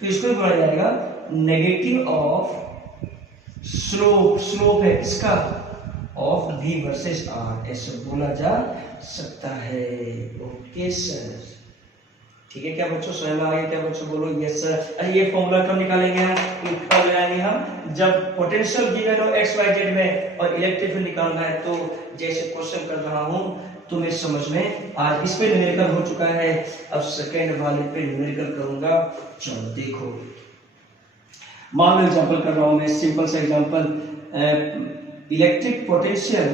तो इसको भी बोला जाएगा नेगेटिव ऑफ स्लोप, स्लोप है इसका, ऑफ V वर्सेस R, ऐसे बोला जा सकता है। ओके सर, ठीक है क्या बच्चों, समझ में आ गया क्या बच्चों, बोलो यस सर। अरे ये फॉर्मूला कब निकालेंगे हम, कब लगाएंगे हम, जब पोटेंशियल गिवन हो एक्स वाई जेड में और इलेक्ट्रिक फील्ड निकालना है, तो जैसे क्वेश्चन कर रहा हूं तुम्हें समझ में, आज इस पे न्यूमेरिकल हो चुका है, अब सेकेंड वाले पे न्यूमेरिकल करूंगा। चलो देखो, मान लो एग्जांपल कर रहा हूं मैं, सिंपल सा example, electric potential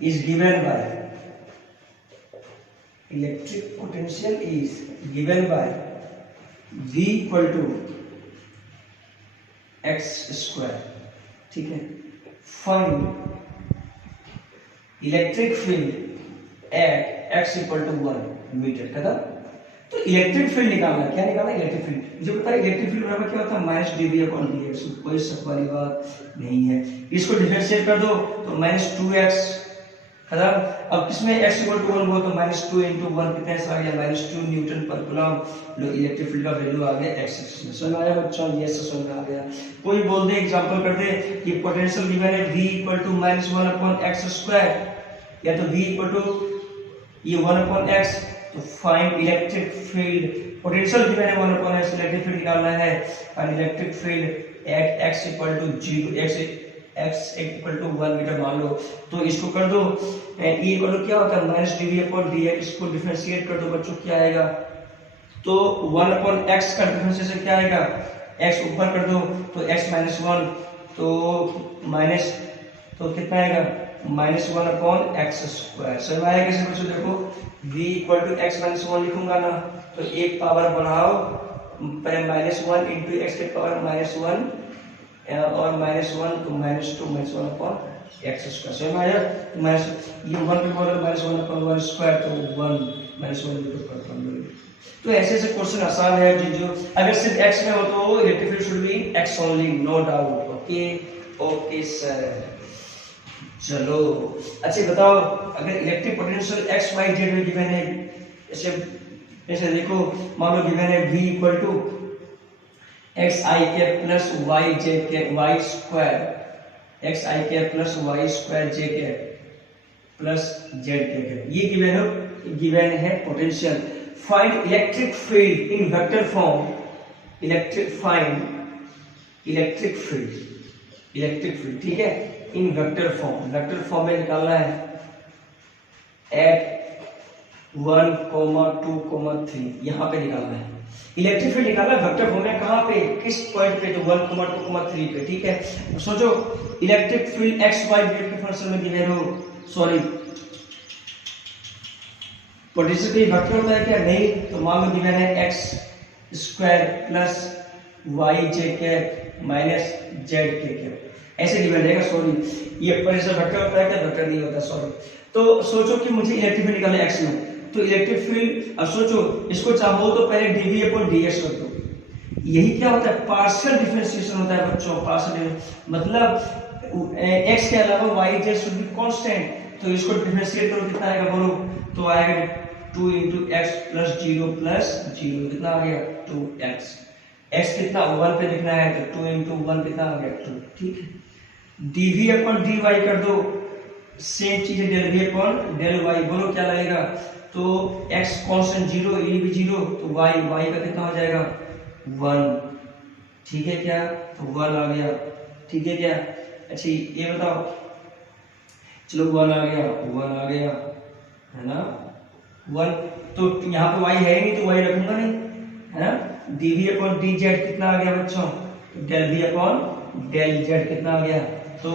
is given by, electric potential is given by V equal to x square। ठीक है, find electric field at x equal to 1 metre. खत्म। तो इलेक्ट्रिक फील्ड निकालना, क्या निकालना, इलेक्ट्रिक फील्ड। मुझे पता है इलेक्ट्रिक फील्ड बराबर क्या होता है, माइनस डीवी अपॉन डीएक्स, कोई शक वाली बात नहीं है। इसको डिफरेंशिएट कर दो तो माइनस 2x। खत्म। अब किसमें x इक्वल टू 1 हो तो माइनस 2 इंटू 1 कितना आ गया, माइनस 2 न्यूटन पर कूलम। लो इलेक्ट्रिक फील्ड का वैल्यू आ गया x एक्सिस में। समझ आया बच्चों, ये समझ में आ गया। कोई बोल दे, एग्जांपल कर दे कि पोटेंशियल गिवन है v equal to minus 1 upon x square, या तो v इक्वल टू ये 1 अपॉन x, तो find electric field. Potential given है 1 अपॉन x, इलेक्ट्रिक फील्ड निकालना है, find electric field at x equal to 0, x equal to 1 metre मान लो। तो इसको कर दो, e इक्वल टू क्या होता है माइनस dv अपॉन dx, इसको डिफरेंशिएट कर दो बच्चों, क्या आएगा, तो 1 अपॉन x का डिफरेंशिएशन क्या आएगा, x ऊपर कर दो तो x माइनस 1, तो माइनस, तो कितना आएगा माइनस 1 अपॉन x स्क्वायर। समझ में आया कैसे बच्चों, देखो v equal to x minus 1 लिखूंगा ना, तो एक पावर बढ़ाओ, पहले माइनस 1 इंटू एक्स के पावर माइनस 1 और माइनस 1, तो minus 2 minus 1 upon X square. समझ में आया, माइनस ये 1 के पावर माइनस 1 अपॉन 1 स्क्वायर, तो 1 माइनस 1 के पावर। तो ऐसे ऐसे क्वेश्चन आसान है जो अगर सिर्फ x में हो तो electric field should be x only, no doubt. Okay okay sir, चलो अच्छा बताओ, अगर electric potential x y z में गिवन है, ऐसे जैसे देखो मान लो गिवन है v equal to X I cap plus Y J cap Y square X I cap plus Y square J cap plus Z cap, ये गिवन है potential. Find electric field in vector form, electric field, ठीक है, इन वेक्टर फॉर्म में निकालना है एट 1, 2, 3 यहाँ पे निकालना है। इलेक्ट्रिक फील्ड निकालना है वेक्टर फॉर्म में, कहाँ पे, किस पॉइंट पे, तो 1, 2, 3 पे, ठीक है। सोचो electric field X Y Z के फंक्शन में गिवन हो, सॉरी पोटेंशियल पे वेक्टर होता है क्या, नहीं, तो मान लो गिवन है X square plus Y J cap minus Z K cap, ऐसे गिवन रहेगा। सॉरी ये पोटेंशियल वेक्टर होता है क्या, वेक्टर नहीं होता, सॉरी। तो सोचो कि मुझे इलेक्ट्रिक फील्ड निकालना है एक्स में, तो इलेक्ट्रिक फील्ड, अब सोचो इसको चाहो तो पहले dv अपॉन dx कर दो। यही क्या होता है, पार्शियल डिफरेंशिएशन होता है बच्चों, पार्शियल, मतलब x के अलावा y z should be constant, तो इसको डिफरेंशिएट करो कितना आएगा बोलो, तो आएगा 2 into x plus 0 plus 0, कितना आ गया 2x, x कितना 1 पे लिखना है तो 2 into 1 कितना आ गया 2, ठीक है। dv अपॉन dy कर दो, सेम चीज है del v upon del y, बोलो क्या लगेगा, तो x कांस्टेंट 0, ये भी 0, तो y का कितना हो जाएगा 1, ठीक है क्या, तो 1 आ गया, ठीक है क्या। अच्छा ये बताओ, चलो 1 आ गया है ना 1, तो यहाँ पे y है ही नहीं तो y रखूंगा नहीं, है ना। dv अपॉन dz कितना आ गया बच्चों, del v upon del z कितना आ गया, तो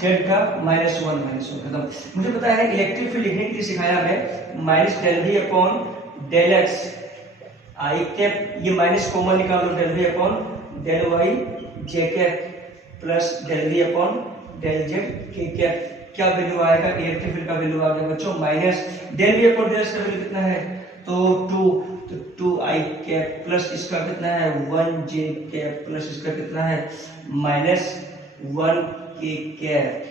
z का -1 खत्म। मुझे पता है इलेक्ट्रिक फील्ड लिखने के लिए सिखाया है minus del V upon del X I cap, ये माइनस कॉमन निकाल दो, del V upon del Y J cap plus del V upon del Z K cap, क्या वैल्यू आएगा, इलेक्ट्रिक फील्ड का वैल्यू आ गया बच्चों minus del V upon del X का वैल्यू कितना है, तो 2 आई कैप प्लस इसका कितना है 1 जे कैप प्लस इसका कितना है -1 के कैप,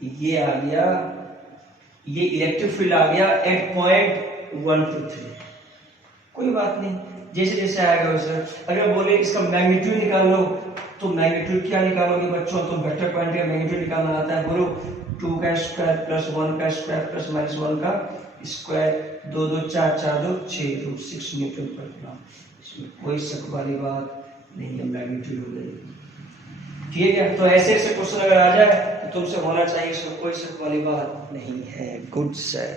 ये आ गया, ये इलेक्ट्रिक फील्ड आ गया एट पॉइंट 1 to 3। कोई बात नहीं, जैसे जैसे आएगा वैसे। अगर बोले इसका मैग्नीट्यूड निकाल लो, तो मैग्नीट्यूड क्या निकालोगे बच्चों, तो वेक्टर पॉइंट का मैग्नीट्यूड निकालना आता है, बोलो 2 का स्क्वायर प्लस 1 का स्क्वायर प्लस -1 का स्क्वायर, 2 2 4 4 2 6 रूट 6 न्यूटन पर ग्राम। इसमें कोई शक वाली बात नहीं है, मैग्नीट्यूड हो गई, ठीक है। तो ऐसे ऐसे क्वेश्चन अगर आ जाए तो तुमसे होना चाहिए, इसमें कोई शक वाली बात नहीं है। Good sir.